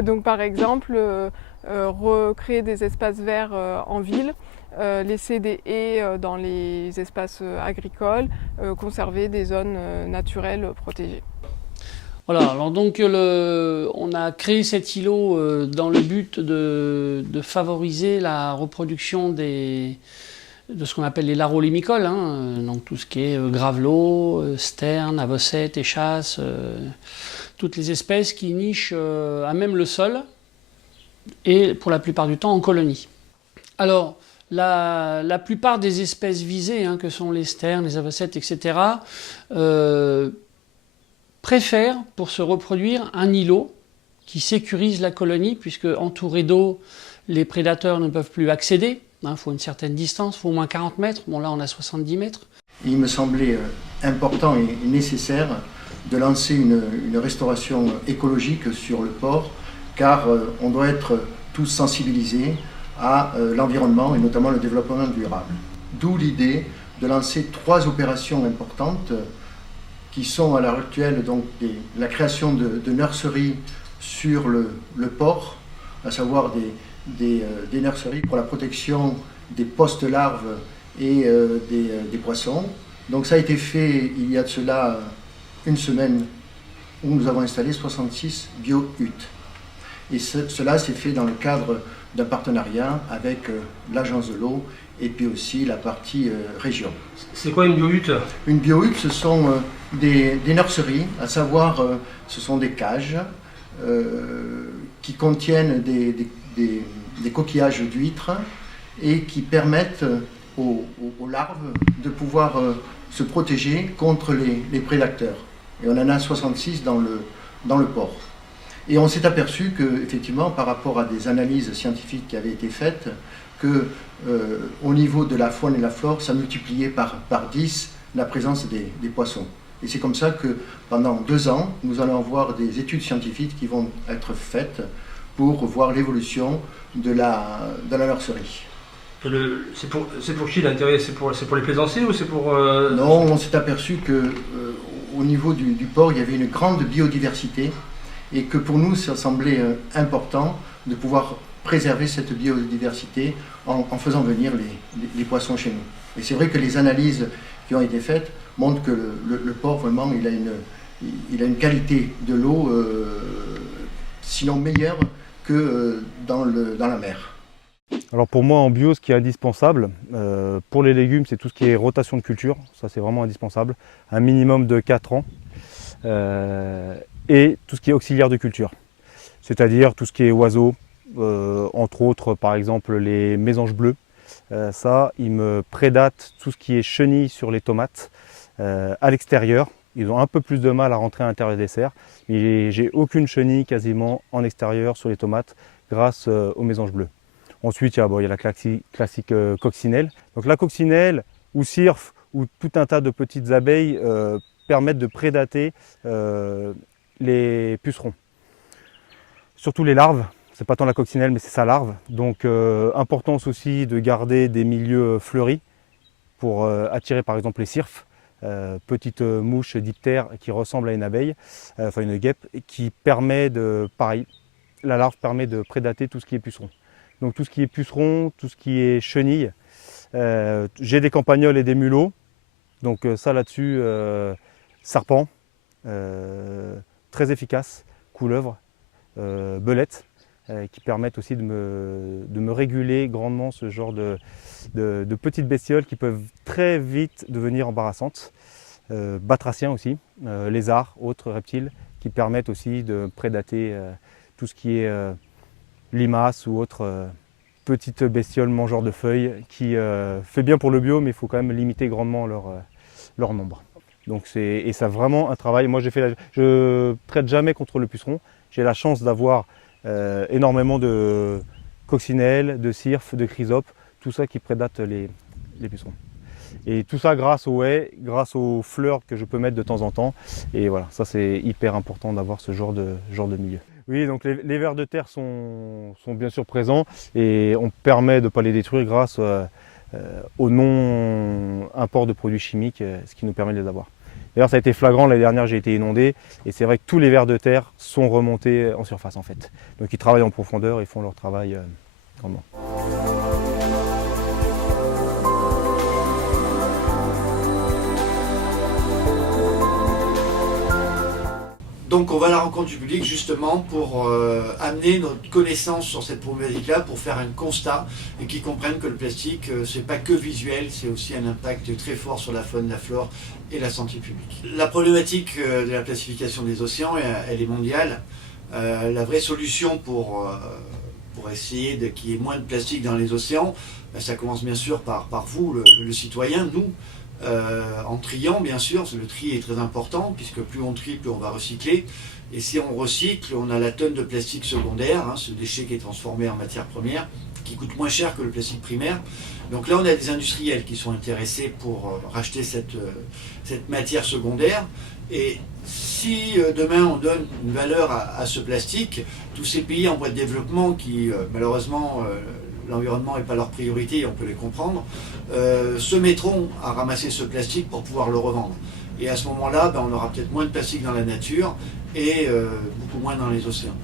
Donc par exemple, recréer des espaces verts en ville, laisser des haies dans les espaces agricoles, conserver des zones naturelles protégées. Voilà, alors donc on a créé cet îlot dans le but de favoriser la reproduction de ce qu'on appelle les larolimicoles, hein, donc tout ce qui est gravelot, sterne, avocette, échasse, toutes les espèces qui nichent à même le sol et pour la plupart du temps en colonie. Alors, la plupart des espèces visées, hein, que sont les sternes, les avocettes, etc., préfèrent pour se reproduire un îlot qui sécurise la colonie, puisque entouré d'eau, les prédateurs ne peuvent plus accéder. Il faut une certaine distance, il faut au moins 40 mètres. Bon, là, on a 70 mètres. Il me semblait important et nécessaire de lancer une restauration écologique sur le port, car on doit être tous sensibilisés à l'environnement et notamment le développement durable. D'où l'idée de lancer 3 opérations importantes qui sont à l'heure actuelle donc la création de nurseries sur le port, à savoir des nurseries pour la protection des postes-larves et des poissons. Donc ça a été fait il y a de cela une semaine où nous avons installé 66 bio-huttes. Et cela s'est fait dans le cadre d'un partenariat avec l'Agence de l'eau et puis aussi la partie région. C'est quoi une bio-hutte? Une bio-hutte, ce sont des nurseries, à savoir ce sont des cages qui contiennent des coquillages d'huîtres et qui permettent aux larves de pouvoir se protéger contre les prédateurs. Et on en a 66 dans le port. Et on s'est aperçu que, effectivement, par rapport à des analyses scientifiques qui avaient été faites, que au niveau de la faune et la flore, ça multipliait par 10 la présence des poissons. Et c'est comme ça que pendant 2 ans, nous allons avoir des études scientifiques qui vont être faites pour voir l'évolution de la nurserie. C'est pour qui l'intérêt? C'est pour les plaisanciers ou c'est pour... Non, on s'est aperçu qu'au niveau du port, il y avait une grande biodiversité et que pour nous, ça semblait important de pouvoir préserver cette biodiversité en faisant venir les poissons chez nous. Et c'est vrai que les analyses qui ont été faites montrent que le port, vraiment, il a une qualité de l'eau, sinon meilleure que dans la mer. Alors pour moi en bio, ce qui est indispensable, pour les légumes, c'est tout ce qui est rotation de culture, ça c'est vraiment indispensable, un minimum de 4 ans, et tout ce qui est auxiliaire de culture, c'est-à-dire tout ce qui est oiseaux, entre autres par exemple les mésanges bleus. Ça, ils me prédatent tout ce qui est chenilles sur les tomates à l'extérieur. Ils ont un peu plus de mal à rentrer à l'intérieur des serres, mais j'ai aucune chenille quasiment en extérieur sur les tomates grâce aux mésanges bleus. Ensuite, il y a la classique coccinelle. Donc la coccinelle ou cirfe ou tout un tas de petites abeilles permettent de prédater les pucerons. Surtout les larves, c'est pas tant la coccinelle mais c'est sa larve. Donc importance aussi de garder des milieux fleuris pour attirer par exemple les cirfes. Petite mouche diptère qui ressemble à une abeille, enfin une guêpe, qui permet de, pareil, la larve permet de prédater tout ce qui est puceron. Donc tout ce qui est puceron, tout ce qui est chenille. J'ai des campagnols et des mulots, donc ça là-dessus, serpent, très efficace, couleuvre, belette, qui permettent aussi de me réguler grandement ce genre de petites bestioles qui peuvent très vite devenir embarrassantes. Batraciens aussi, lézards, autres reptiles qui permettent aussi de prédater tout ce qui est limaces ou autres petites bestioles mangeurs de feuilles qui fait bien pour le bio, mais il faut quand même limiter grandement leur nombre. Donc et ça vraiment un travail. Moi je traite jamais contre le puceron. J'ai la chance d'avoir énormément de coccinelles, de cirfes, de chrysopes, tout ça qui prédate les pucerons. Et tout ça grâce aux haies, grâce aux fleurs que je peux mettre de temps en temps. Et voilà, ça c'est hyper important d'avoir ce genre de milieu. Oui, donc les vers de terre sont bien sûr présents et on permet de ne pas les détruire grâce au non-import de produits chimiques, ce qui nous permet de les avoir. D'ailleurs, ça a été flagrant, l'année dernière j'ai été inondé et c'est vrai que tous les vers de terre sont remontés en surface en fait. Donc ils travaillent en profondeur, ils font leur travail grandement. Donc on va à la rencontre du public justement pour amener notre connaissance sur cette problématique-là, pour faire un constat et qu'ils comprennent que le plastique, c'est pas que visuel, c'est aussi un impact très fort sur la faune, la flore et la santé publique. La problématique de la plastification des océans, elle est mondiale. La vraie solution pour essayer qu'il y ait moins de plastique dans les océans, ça commence bien sûr par vous, le citoyen, nous. En triant bien sûr, le tri est très important puisque plus on trie, plus on va recycler. Et si on recycle, on a la tonne de plastique secondaire, ce déchet qui est transformé en matière première, qui coûte moins cher que le plastique primaire. Donc là on a des industriels qui sont intéressés pour racheter cette matière secondaire. Et si demain on donne une valeur à ce plastique, tous ces pays en voie de développement qui malheureusement l'environnement n'est pas leur priorité, on peut les comprendre, se mettront à ramasser ce plastique pour pouvoir le revendre. Et à ce moment-là, on aura peut-être moins de plastique dans la nature et beaucoup moins dans les océans.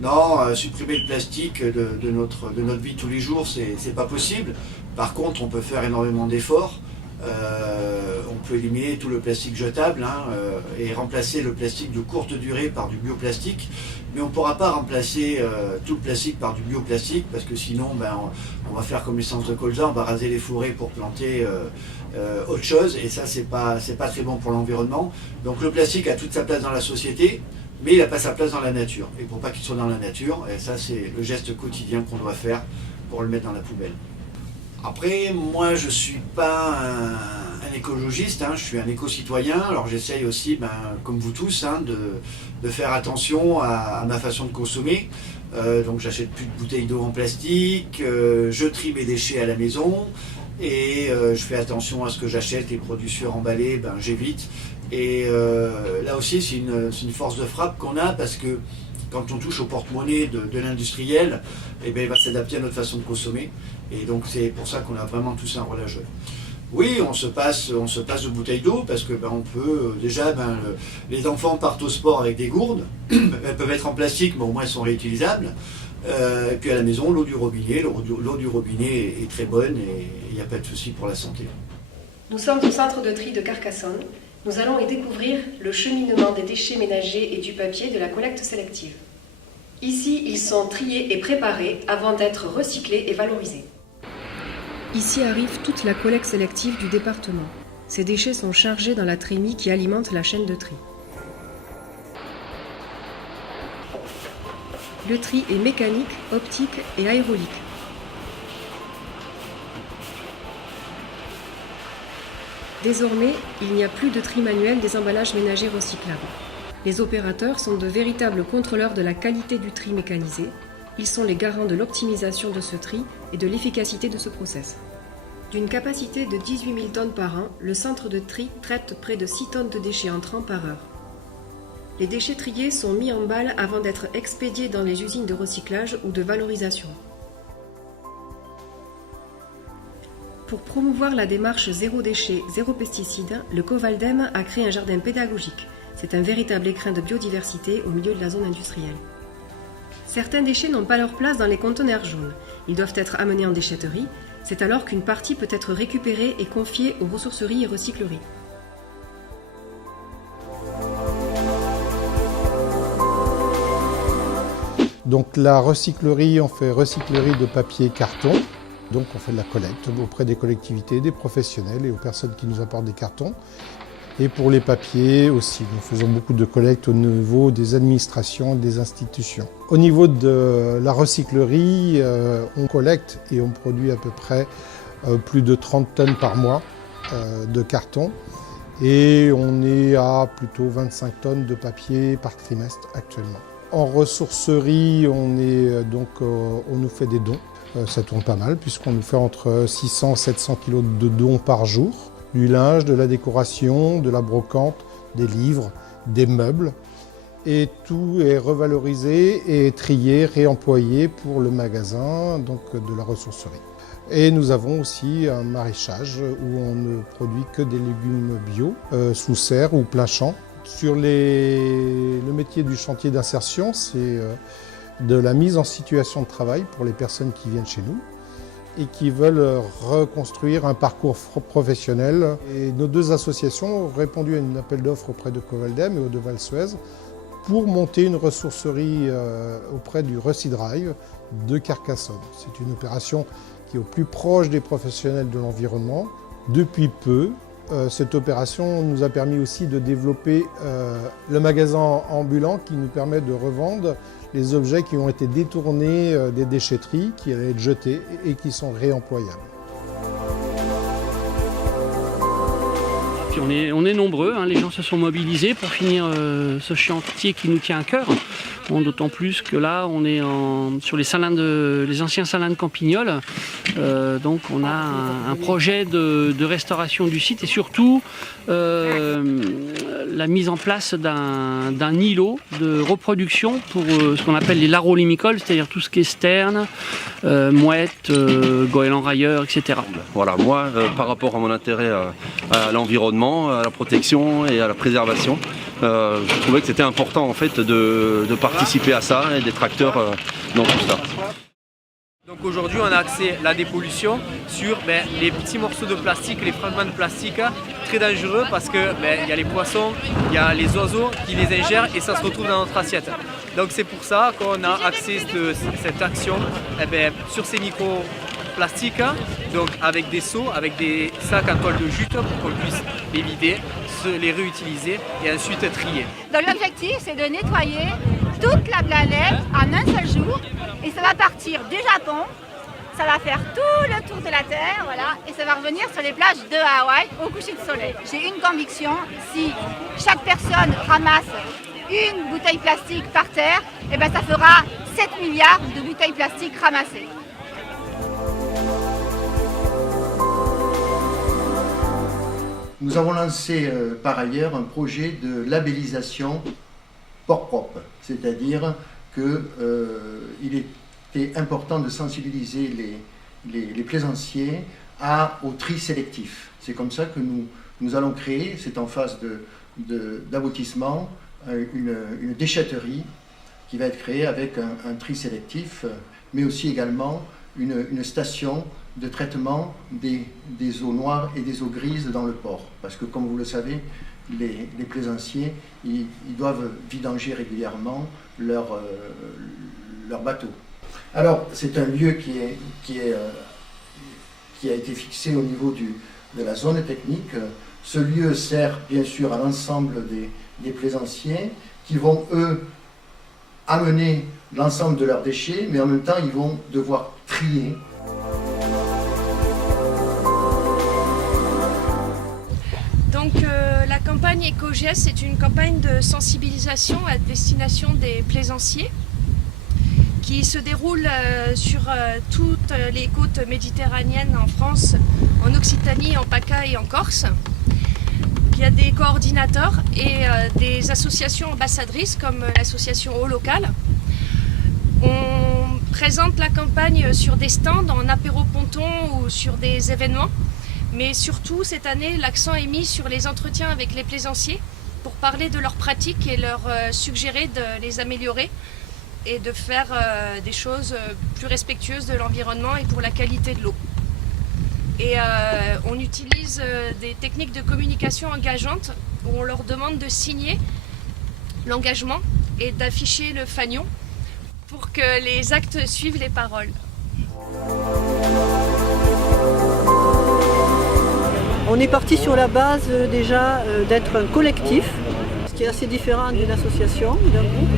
Non, supprimer le plastique de notre vie tous les jours, c'est pas possible. Par contre, on peut faire énormément d'efforts. On peut éliminer tout le plastique jetable et remplacer le plastique de courte durée par du bioplastique. Mais on ne pourra pas remplacer tout le plastique par du bioplastique parce que sinon on va faire comme l'essence de colza, on va raser les forêts pour planter autre chose et ça c'est pas très bon pour l'environnement. Donc le plastique a toute sa place dans la société, mais il n'a pas sa place dans la nature. Et pour pas qu'il soit dans la nature, et ça c'est le geste quotidien qu'on doit faire pour le mettre dans la poubelle. Après, moi je ne suis pas un écologiste, je suis un éco-citoyen, alors j'essaye aussi, comme vous tous, de faire attention à ma façon de consommer. Donc j'achète plus de bouteilles d'eau en plastique, je trie mes déchets à la maison et je fais attention à ce que j'achète, les produits suremballés, j'évite. Et là aussi c'est une force de frappe qu'on a parce que quand on touche au porte-monnaie de l'industriel, il va s'adapter à notre façon de consommer. Et donc c'est pour ça qu'on a vraiment tous un rôle à jouer. Oui, on se passe de bouteilles d'eau parce que on peut déjà les enfants partent au sport avec des gourdes. Elles peuvent être en plastique, mais au moins elles sont réutilisables. Et puis à la maison, l'eau du robinet. L'eau du robinet est très bonne et il n'y a pas de souci pour la santé. Nous sommes au centre de tri de Carcassonne. Nous allons y découvrir le cheminement des déchets ménagers et du papier de la collecte sélective. Ici, ils sont triés et préparés avant d'être recyclés et valorisés. Ici arrive toute la collecte sélective du département. Ces déchets sont chargés dans la trémie qui alimente la chaîne de tri. Le tri est mécanique, optique et aérolique. Désormais, il n'y a plus de tri manuel des emballages ménagers recyclables. Les opérateurs sont de véritables contrôleurs de la qualité du tri mécanisé. Ils sont les garants de l'optimisation de ce tri et de l'efficacité de ce process. D'une capacité de 18 000 tonnes par an, le centre de tri traite près de 6 tonnes de déchets entrants par heure. Les déchets triés sont mis en balle avant d'être expédiés dans les usines de recyclage ou de valorisation. Pour promouvoir la démarche zéro déchet, zéro pesticide, le Covaldem a créé un jardin pédagogique. C'est un véritable écrin de biodiversité au milieu de la zone industrielle. Certains déchets n'ont pas leur place dans les conteneurs jaunes. Ils doivent être amenés en déchetterie. C'est alors qu'une partie peut être récupérée et confiée aux ressourceries et recycleries. Donc la recyclerie, on fait recyclerie de papier et carton. Donc on fait de la collecte auprès des collectivités, des professionnels et aux personnes qui nous apportent des cartons. Et pour les papiers aussi, nous faisons beaucoup de collecte au niveau des administrations, des institutions. Au niveau de la recyclerie, on collecte et on produit à peu près plus de 30 tonnes par mois de carton. Et on est à plutôt 25 tonnes de papier par trimestre actuellement. En ressourcerie, on nous fait des dons. Ça tourne pas mal puisqu'on nous fait entre 600 et 700 kg de dons par jour. Du linge, de la décoration, de la brocante, des livres, des meubles. Et tout est revalorisé et trié, réemployé pour le magasin donc de la ressourcerie. Et nous avons aussi un maraîchage où on ne produit que des légumes bio, sous serre ou plein champ. Sur le métier du chantier d'insertion, c'est de la mise en situation de travail pour les personnes qui viennent chez nous et qui veulent reconstruire un parcours professionnel. Et nos deux associations ont répondu à un appel d'offres auprès de Covaldem et au de Val-Suez pour monter une ressourcerie auprès du Recidrive de Carcassonne. C'est une opération qui est au plus proche des professionnels de l'environnement. Depuis peu, cette opération nous a permis aussi de développer le magasin ambulant qui nous permet de revendre les objets qui ont été détournés des déchetteries, qui allaient être jetés et qui sont réemployables. Puis on est nombreux, hein, les gens se sont mobilisés pour finir ce chantier qui nous tient à cœur. Bon, d'autant plus que là on est sur les anciens salins de Campignol. Donc on a un projet de restauration du site et surtout la mise en place d'un îlot de reproduction pour ce qu'on appelle les larolimicoles, c'est-à-dire tout ce qui est sterne, mouette, goéland railleur, etc. Voilà, moi par rapport à mon intérêt à l'environnement, à la protection et à la préservation, je trouvais que c'était important en fait de participer à ça et d'être acteur dans tout ça. Donc aujourd'hui on a axé la dépollution sur les petits morceaux de plastique, les fragments de plastique très dangereux parce que il y a les poissons, il y a les oiseaux qui les ingèrent et ça se retrouve dans notre assiette. Donc c'est pour ça qu'on a axé cette action sur ces microplastiques, donc avec des seaux, avec des sacs en toile de jute pour qu'on puisse les vider, les réutiliser et ensuite trier. Donc l'objectif c'est de nettoyer toute la planète en un seul jour et ça va partir du Japon, ça va faire tout le tour de la Terre, voilà, et ça va revenir sur les plages de Hawaï au coucher de soleil. J'ai une conviction, si chaque personne ramasse une bouteille plastique par terre, ça fera 7 milliards de bouteilles plastiques ramassées. Nous avons lancé par ailleurs un projet de labellisation port propre, c'est-à-dire qu'il était important de sensibiliser les plaisanciers au tri sélectif. C'est comme ça que nous allons créer, c'est en phase d'aboutissement, une déchetterie qui va être créée avec un tri sélectif, mais aussi également une station de traitement des eaux noires et des eaux grises dans le port. Parce que comme vous le savez, les plaisanciers, ils doivent vidanger régulièrement leur bateau. Alors c'est un lieu qui a été fixé au niveau de la zone technique. Ce lieu sert bien sûr à l'ensemble des plaisanciers qui vont eux amener l'ensemble de leurs déchets, mais en même temps, ils vont devoir trier. Donc la campagne EcoGeste est une campagne de sensibilisation à destination des plaisanciers qui se déroule sur toutes les côtes méditerranéennes en France, en Occitanie, en PACA et en Corse. Il y a des coordinateurs et des associations ambassadrices comme l'association Eau Locale. On présente la campagne sur des stands, en apéro-ponton ou sur des événements. Mais surtout, cette année, l'accent est mis sur les entretiens avec les plaisanciers pour parler de leurs pratiques et leur suggérer de les améliorer et de faire des choses plus respectueuses de l'environnement et pour la qualité de l'eau. Et on utilise des techniques de communication engageantes où on leur demande de signer l'engagement et d'afficher le fanion pour que les actes suivent les paroles. On est parti sur la base déjà d'être un collectif, ce qui est assez différent d'une association, d'un groupe.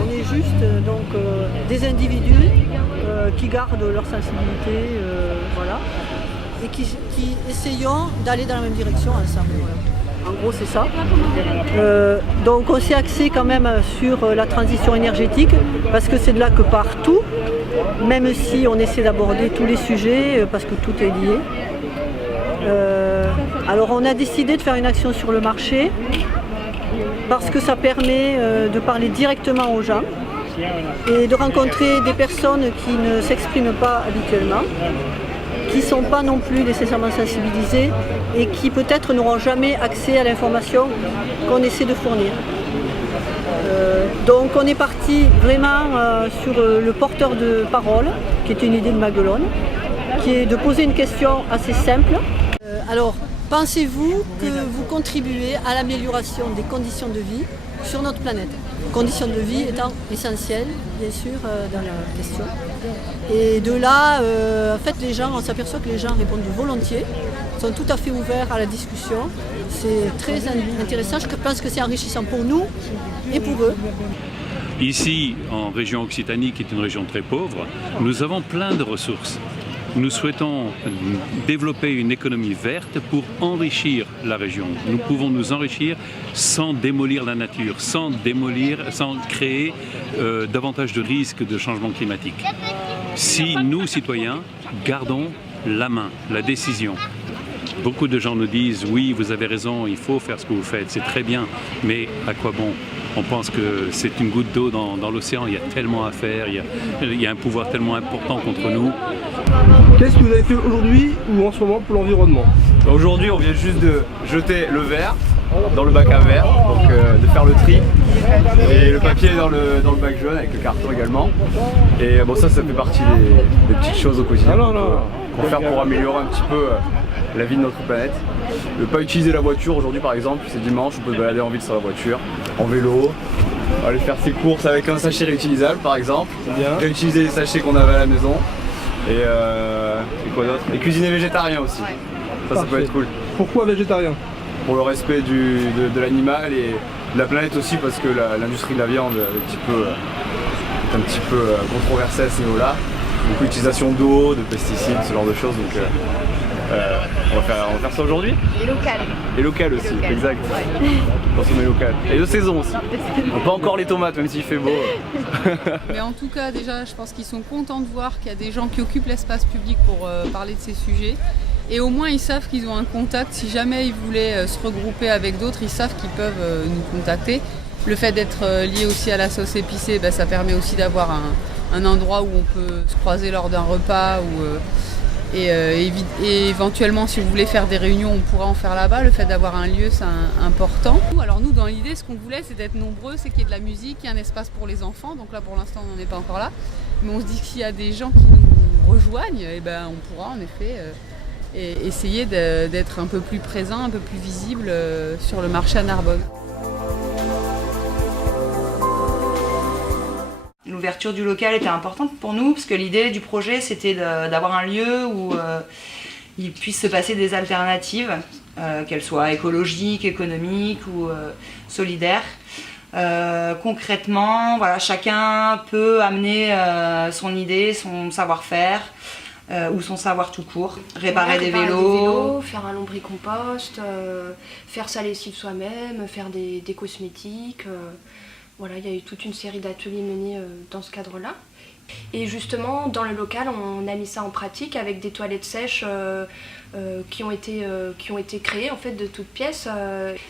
On est juste donc des individus qui gardent leur sensibilité, voilà, et qui essayons d'aller dans la même direction ensemble. Voilà. En gros, c'est ça. Donc on s'est axé quand même sur la transition énergétique parce que c'est de là que part tout, même si on essaie d'aborder tous les sujets parce que tout est lié. Alors on a décidé de faire une action sur le marché parce que ça permet de parler directement aux gens et de rencontrer des personnes qui ne s'expriment pas habituellement, qui ne sont pas non plus nécessairement sensibilisées et qui peut-être n'auront jamais accès à l'information qu'on essaie de fournir. Donc on est parti vraiment sur le porteur de parole, qui est une idée de Maguelone, qui est de poser une question assez simple. Alors, pensez-vous que vous contribuez à l'amélioration des conditions de vie sur notre planète? Conditions de vie étant essentielles, bien sûr, dans la question. Et de là, en fait, les gens, on s'aperçoit que les gens répondent volontiers, sont tout à fait ouverts à la discussion. C'est très intéressant, je pense que c'est enrichissant pour nous et pour eux. Ici, en région Occitanie, qui est une région très pauvre, nous avons plein de ressources. Nous souhaitons développer une économie verte pour enrichir la région. Nous pouvons nous enrichir sans démolir la nature, sans créer davantage de risques de changement climatique. Si nous, citoyens, gardons la main, la décision. Beaucoup de gens nous disent « oui, vous avez raison, il faut faire ce que vous faites, c'est très bien, mais à quoi bon ?» On pense que c'est une goutte d'eau dans l'océan, il y a tellement à faire, il y a un pouvoir tellement important contre nous. Qu'est-ce que vous avez fait aujourd'hui ou en ce moment pour l'environnement? Aujourd'hui, on vient juste de jeter le verre dans le bac à verre, donc de faire le tri, et le papier dans le bac jaune avec le carton également. Et bon, ça fait partie des petites choses au quotidien qu'on peut faire pour améliorer un petit peu la vie de notre planète. Ne pas utiliser la voiture aujourd'hui par exemple, c'est dimanche, on peut se balader en ville sur la voiture, en vélo, aller faire ses courses avec un sachet réutilisable par exemple, réutiliser les sachets qu'on avait à la maison, et quoi d'autre? Et cuisiner végétarien aussi, ça peut être cool. Pourquoi végétarien? Pour le respect de l'animal et de la planète aussi, parce que l'industrie de la viande est un petit peu controversée à ce niveau-là. Beaucoup d'utilisation d'eau, de pesticides, ce genre de choses, donc on va faire ça aujourd'hui. Et local. Et local aussi, exact. Ouais. Consommer local. Et de saison aussi. Pas encore les tomates, même s'il fait beau. Mais en tout cas, déjà, je pense qu'ils sont contents de voir qu'il y a des gens qui occupent l'espace public pour parler de ces sujets. Et au moins, ils savent qu'ils ont un contact. Si jamais ils voulaient se regrouper avec d'autres, ils savent qu'ils peuvent nous contacter. Le fait d'être lié aussi à la sauce épicée, ça permet aussi d'avoir un endroit où on peut se croiser lors d'un repas. Et éventuellement, si vous voulez faire des réunions, on pourra en faire là-bas. Le fait d'avoir un lieu, c'est important. Alors nous, dans l'idée, ce qu'on voulait, c'est d'être nombreux, c'est qu'il y ait de la musique, qu'il y ait un espace pour les enfants. Donc là, pour l'instant, on n'en est pas encore là. Mais on se dit que s'il y a des gens qui nous rejoignent, on pourra en effet essayer d'être un peu plus présent, un peu plus visible sur le marché à Narbonne. L'ouverture du local était importante pour nous parce que l'idée du projet c'était d'avoir un lieu où il puisse se passer des alternatives, qu'elles soient écologiques, économiques ou solidaires, Concrètement, voilà, chacun peut amener son idée, son savoir-faire ou son savoir tout court, réparer des vélos, faire un lombricompost, faire sa lessive soi-même, faire des cosmétiques. Voilà, il y a eu toute une série d'ateliers menés dans ce cadre-là. Et justement, dans le local, on a mis ça en pratique avec des toilettes sèches qui ont été créées en fait de toutes pièces.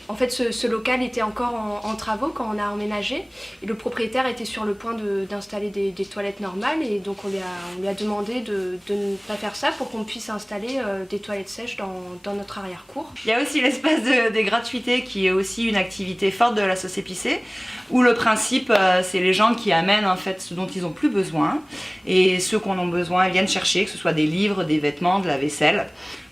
En fait, ce local était encore en travaux quand on a emménagé et le propriétaire était sur le point d'installer des toilettes normales et donc on lui a demandé de ne pas faire ça pour qu'on puisse installer des toilettes sèches dans notre arrière-cour. Il y a aussi l'espace des gratuités qui est aussi une activité forte de la sauce épicée où le principe c'est les gens qui amènent en fait ce dont ils n'ont plus besoin et ceux qu'on a besoin ils viennent chercher, que ce soit des livres, des vêtements, de la vaisselle.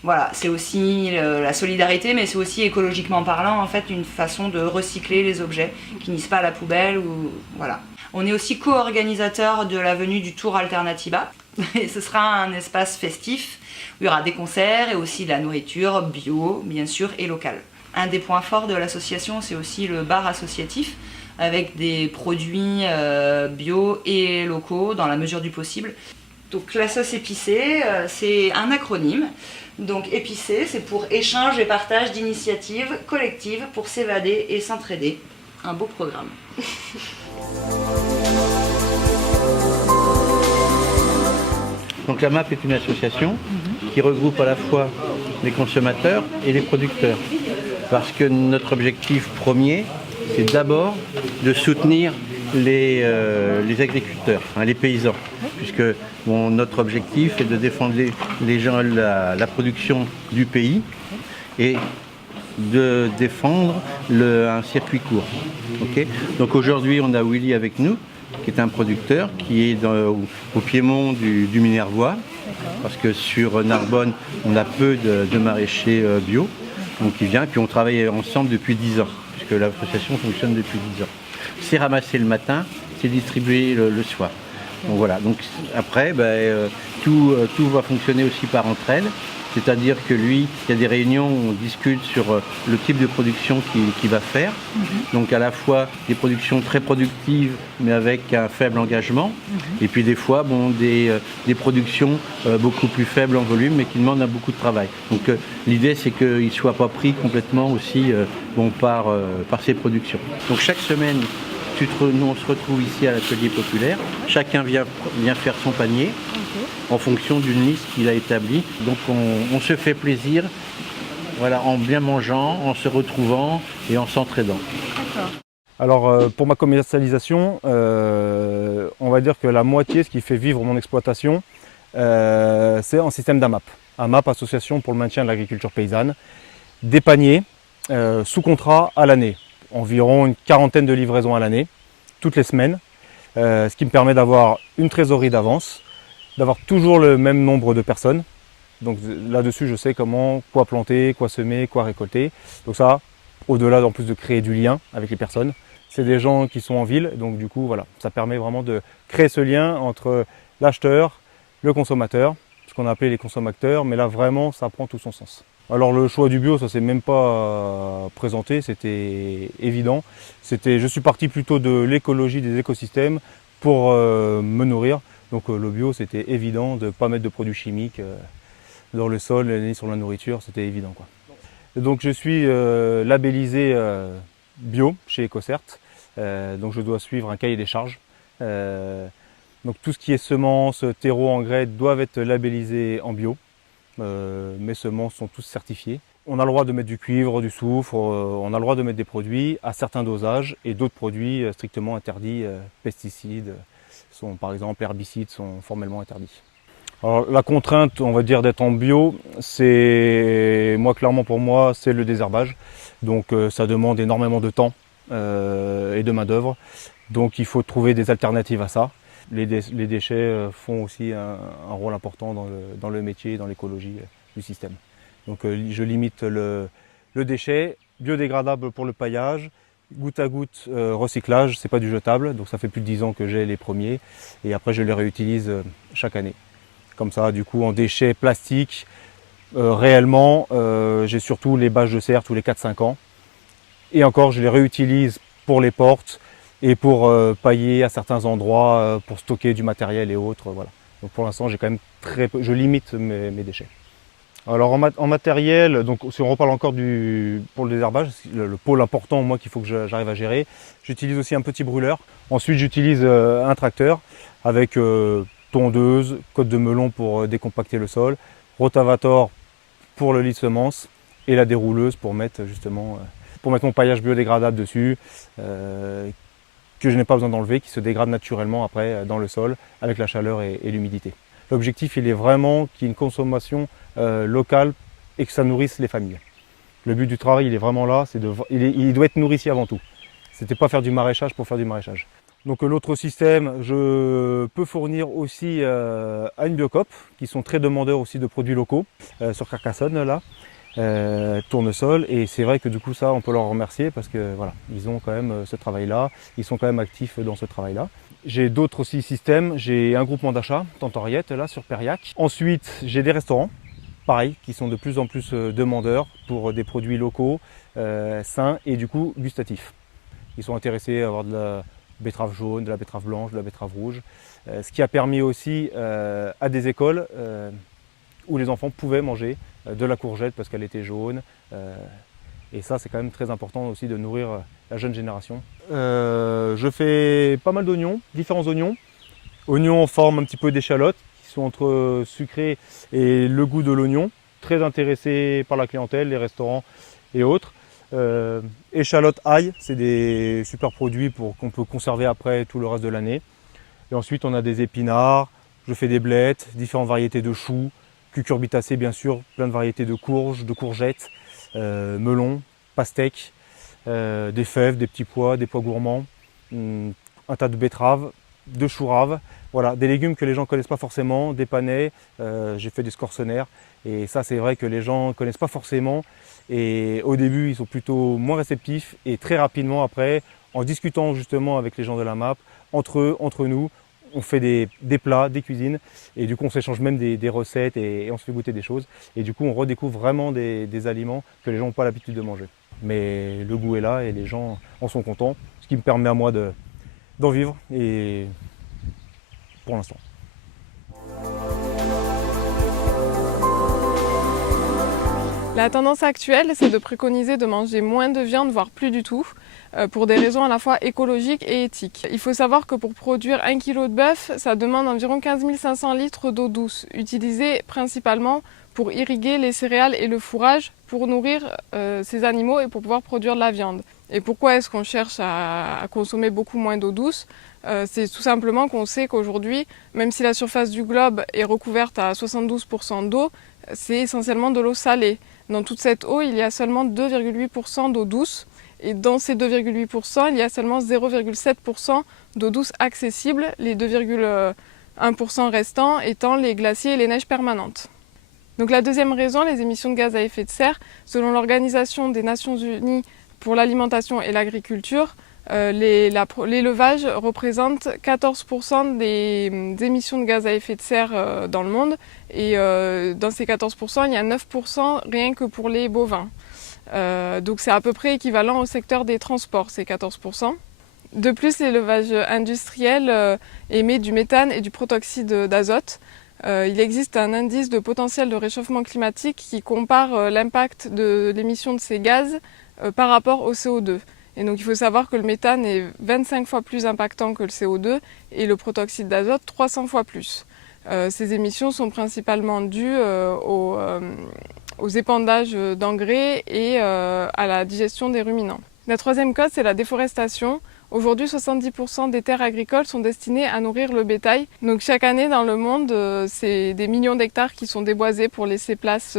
Voilà, c'est aussi la solidarité, mais c'est aussi écologiquement parlant en fait une façon de recycler les objets qui finissent pas à la poubelle ou voilà. On est aussi co-organisateur de la venue du Tour Alternativa et ce sera un espace festif où il y aura des concerts et aussi de la nourriture bio bien sûr et locale. Un des points forts de l'association c'est aussi le bar associatif avec des produits bio et locaux dans la mesure du possible. Donc la sauce épicée c'est un acronyme. Donc épicé, c'est pour échange et partage d'initiatives collectives pour s'évader et s'entraider. Un beau programme. Donc la MAP est une association qui regroupe à la fois les consommateurs et les producteurs. Parce que notre objectif premier, c'est d'abord de soutenir les agriculteurs, hein, les paysans, puisque notre objectif est de défendre la production du pays et de défendre un circuit court. Okay, donc aujourd'hui on a Willy avec nous, qui est un producteur qui est au piémont du Minervois, parce que sur Narbonne on a peu de maraîchers bio, donc il vient, puis on travaille ensemble depuis 10 ans, puisque l'association fonctionne depuis 10 ans. C'est ramassé le matin, c'est distribué le soir. Donc voilà, donc après tout va fonctionner aussi par entraide, c'est-à-dire que lui, il y a des réunions où on discute sur le type de production qu'il va faire, donc à la fois des productions très productives mais avec un faible engagement, et puis des fois des productions beaucoup plus faibles en volume mais qui demandent beaucoup de travail. Donc l'idée c'est qu'il ne soit pas pris complètement aussi par ces productions. Donc chaque semaine, nous on se retrouve ici à l'atelier populaire, chacun vient faire son panier en fonction d'une liste qu'il a établie. Donc on se fait plaisir, voilà, en bien mangeant, en se retrouvant et en s'entraidant. Alors pour ma commercialisation, on va dire que la moitié, ce qui fait vivre mon exploitation, c'est en système d'AMAP. AMAP, Association pour le maintien de l'agriculture paysanne. Des paniers sous contrat à l'année. Environ une quarantaine de livraisons à l'année, toutes les semaines, ce qui me permet d'avoir une trésorerie d'avance, d'avoir toujours le même nombre de personnes. Donc là-dessus, je sais quoi planter, quoi semer, quoi récolter. Donc ça, au-delà en plus de créer du lien avec les personnes, c'est des gens qui sont en ville, donc du coup, voilà, ça permet vraiment de créer ce lien entre l'acheteur, le consommateur, ce qu'on a appelé les consommateurs, mais là vraiment, ça prend tout son sens. Alors le choix du bio, ça s'est même pas présenté, c'était évident. Je suis parti plutôt de l'écologie des écosystèmes pour me nourrir. Donc le bio, c'était évident de ne pas mettre de produits chimiques dans le sol ni sur la nourriture, c'était évident, quoi. Donc je suis labellisé bio chez EcoCert, donc je dois suivre un cahier des charges. Donc tout ce qui est semences, terreaux, engrais doivent être labellisés en bio. Mes semences sont tous certifiées. On a le droit de mettre du cuivre, du soufre, on a le droit de mettre des produits à certains dosages et d'autres produits strictement interdits, pesticides, par exemple herbicides sont formellement interdits. Alors, la contrainte, on va dire, d'être en bio, clairement pour moi, c'est le désherbage. Donc ça demande énormément de temps et de main d'œuvre. Donc il faut trouver des alternatives à ça. Les déchets font aussi un rôle important dans le métier, dans l'écologie du système. Donc je limite le déchet, biodégradable pour le paillage, goutte à goutte recyclage, c'est pas du jetable, donc ça fait plus de 10 ans que j'ai les premiers et après je les réutilise chaque année. Comme ça, du coup, en déchets plastiques, réellement, j'ai surtout les bâches de serre tous les 4-5 ans. Et encore, je les réutilise pour les portes, et pour pailler à certains endroits, pour stocker du matériel et autres. Voilà. Donc pour l'instant, j'ai quand même je limite mes déchets. Alors en matériel, donc si on reparle encore pour le désherbage, le pôle important moi qu'il faut que j'arrive à gérer, j'utilise aussi un petit brûleur. Ensuite j'utilise un tracteur avec tondeuse, côte de melon pour décompacter le sol, rotavator pour le lit de semences et la dérouleuse pour mettre justement mon paillage biodégradable dessus, que je n'ai pas besoin d'enlever, qui se dégrade naturellement après dans le sol avec la chaleur et l'humidité. L'objectif, il est vraiment qu'il y ait une consommation locale et que ça nourrisse les familles. Le but du travail, il est vraiment là, il doit être nourricier avant tout. C'était pas faire du maraîchage pour faire du maraîchage. Donc l'autre système, je peux fournir aussi à une Biocoop, qui sont très demandeurs aussi de produits locaux, sur Carcassonne là, tournesol, et c'est vrai que du coup ça, on peut leur remercier parce que voilà, ils ont quand même ce travail-là, ils sont quand même actifs dans ce travail-là. J'ai d'autres aussi systèmes, j'ai un groupement d'achat, Tantoriette, là sur Périac. Ensuite, j'ai des restaurants, pareil, qui sont de plus en plus demandeurs pour des produits locaux, sains et du coup gustatifs. Ils sont intéressés à avoir de la betterave jaune, de la betterave blanche, de la betterave rouge. Ce qui a permis aussi à des écoles où les enfants pouvaient manger de la courgette parce qu'elle était jaune. Et ça, c'est quand même très important aussi de nourrir la jeune génération. Je fais pas mal d'oignons, différents oignons. Oignons en forme un petit peu d'échalote, qui sont entre sucré et le goût de l'oignon. Très intéressés par la clientèle, les restaurants et autres. Échalote ail, c'est des super produits qu'on peut conserver après tout le reste de l'année. Et ensuite, on a des épinards, je fais des blettes, différentes variétés de choux, cucurbitacées bien sûr, plein de variétés de courges, de courgettes, melons, pastèques, des fèves, des petits pois, des pois gourmands, un tas de betteraves, de choux raves, voilà, des légumes que les gens ne connaissent pas forcément, des panais, j'ai fait des scorsonnaires, et ça c'est vrai que les gens ne connaissent pas forcément, et au début ils sont plutôt moins réceptifs, et très rapidement après, en discutant justement avec les gens de la MAP, entre eux, entre nous, on fait des plats, des cuisines, et du coup on s'échange même des recettes et on se fait goûter des choses, et du coup on redécouvre vraiment des aliments que les gens n'ont pas l'habitude de manger. Mais le goût est là et les gens en sont contents, ce qui me permet à moi d'en vivre, et pour l'instant. La tendance actuelle, c'est de préconiser de manger moins de viande, voire plus du tout, pour des raisons à la fois écologiques et éthiques. Il faut savoir que pour produire 1 kg de bœuf, ça demande environ 15 500 litres d'eau douce, utilisée principalement pour irriguer les céréales et le fourrage, pour nourrir ces animaux et pour pouvoir produire de la viande. Et pourquoi est-ce qu'on cherche à consommer beaucoup moins d'eau douce ? C'est tout simplement qu'on sait qu'aujourd'hui, même si la surface du globe est recouverte à 72% d'eau, c'est essentiellement de l'eau salée. Dans toute cette eau, il y a seulement 2,8% d'eau douce. Et dans ces 2,8%, il y a seulement 0,7% d'eau douce accessible, les 2,1% restants étant les glaciers et les neiges permanentes. Donc la deuxième raison, les émissions de gaz à effet de serre, selon l'Organisation des Nations Unies pour l'alimentation et l'agriculture, l'élevage représente 14% des émissions de gaz à effet de serre dans le monde, et dans ces 14%, il y a 9% rien que pour les bovins. Donc c'est à peu près équivalent au secteur des transports, ces 14%. De plus, l'élevage industriel émet du méthane et du protoxyde d'azote. Il existe un indice de potentiel de réchauffement climatique qui compare l'impact de l'émission de ces gaz par rapport au CO2. Et donc il faut savoir que le méthane est 25 fois plus impactant que le CO2 et le protoxyde d'azote 300 fois plus. Ces émissions sont principalement dues aux épandages d'engrais et à la digestion des ruminants. La troisième cause, c'est la déforestation. Aujourd'hui, 70% des terres agricoles sont destinées à nourrir le bétail. Donc chaque année dans le monde, c'est des millions d'hectares qui sont déboisés pour laisser place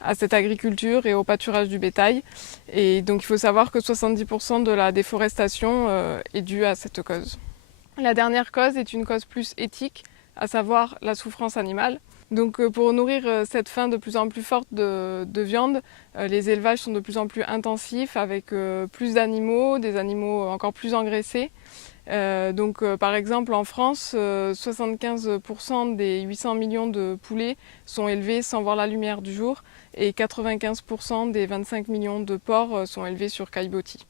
à cette agriculture et au pâturage du bétail. Et donc il faut savoir que 70% de la déforestation est due à cette cause. La dernière cause est une cause plus éthique, à savoir la souffrance animale. Donc pour nourrir cette faim de plus en plus forte de viande, les élevages sont de plus en plus intensifs avec plus d'animaux, des animaux encore plus engraissés. Par exemple en France, 75% des 800 millions de poulets sont élevés sans voir la lumière du jour et 95% des 25 millions de porcs sont élevés sur caillebotis.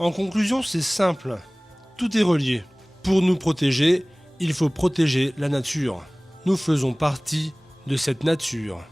En conclusion, c'est simple. Tout est relié. Pour nous protéger, il faut protéger la nature. Nous faisons partie de cette nature.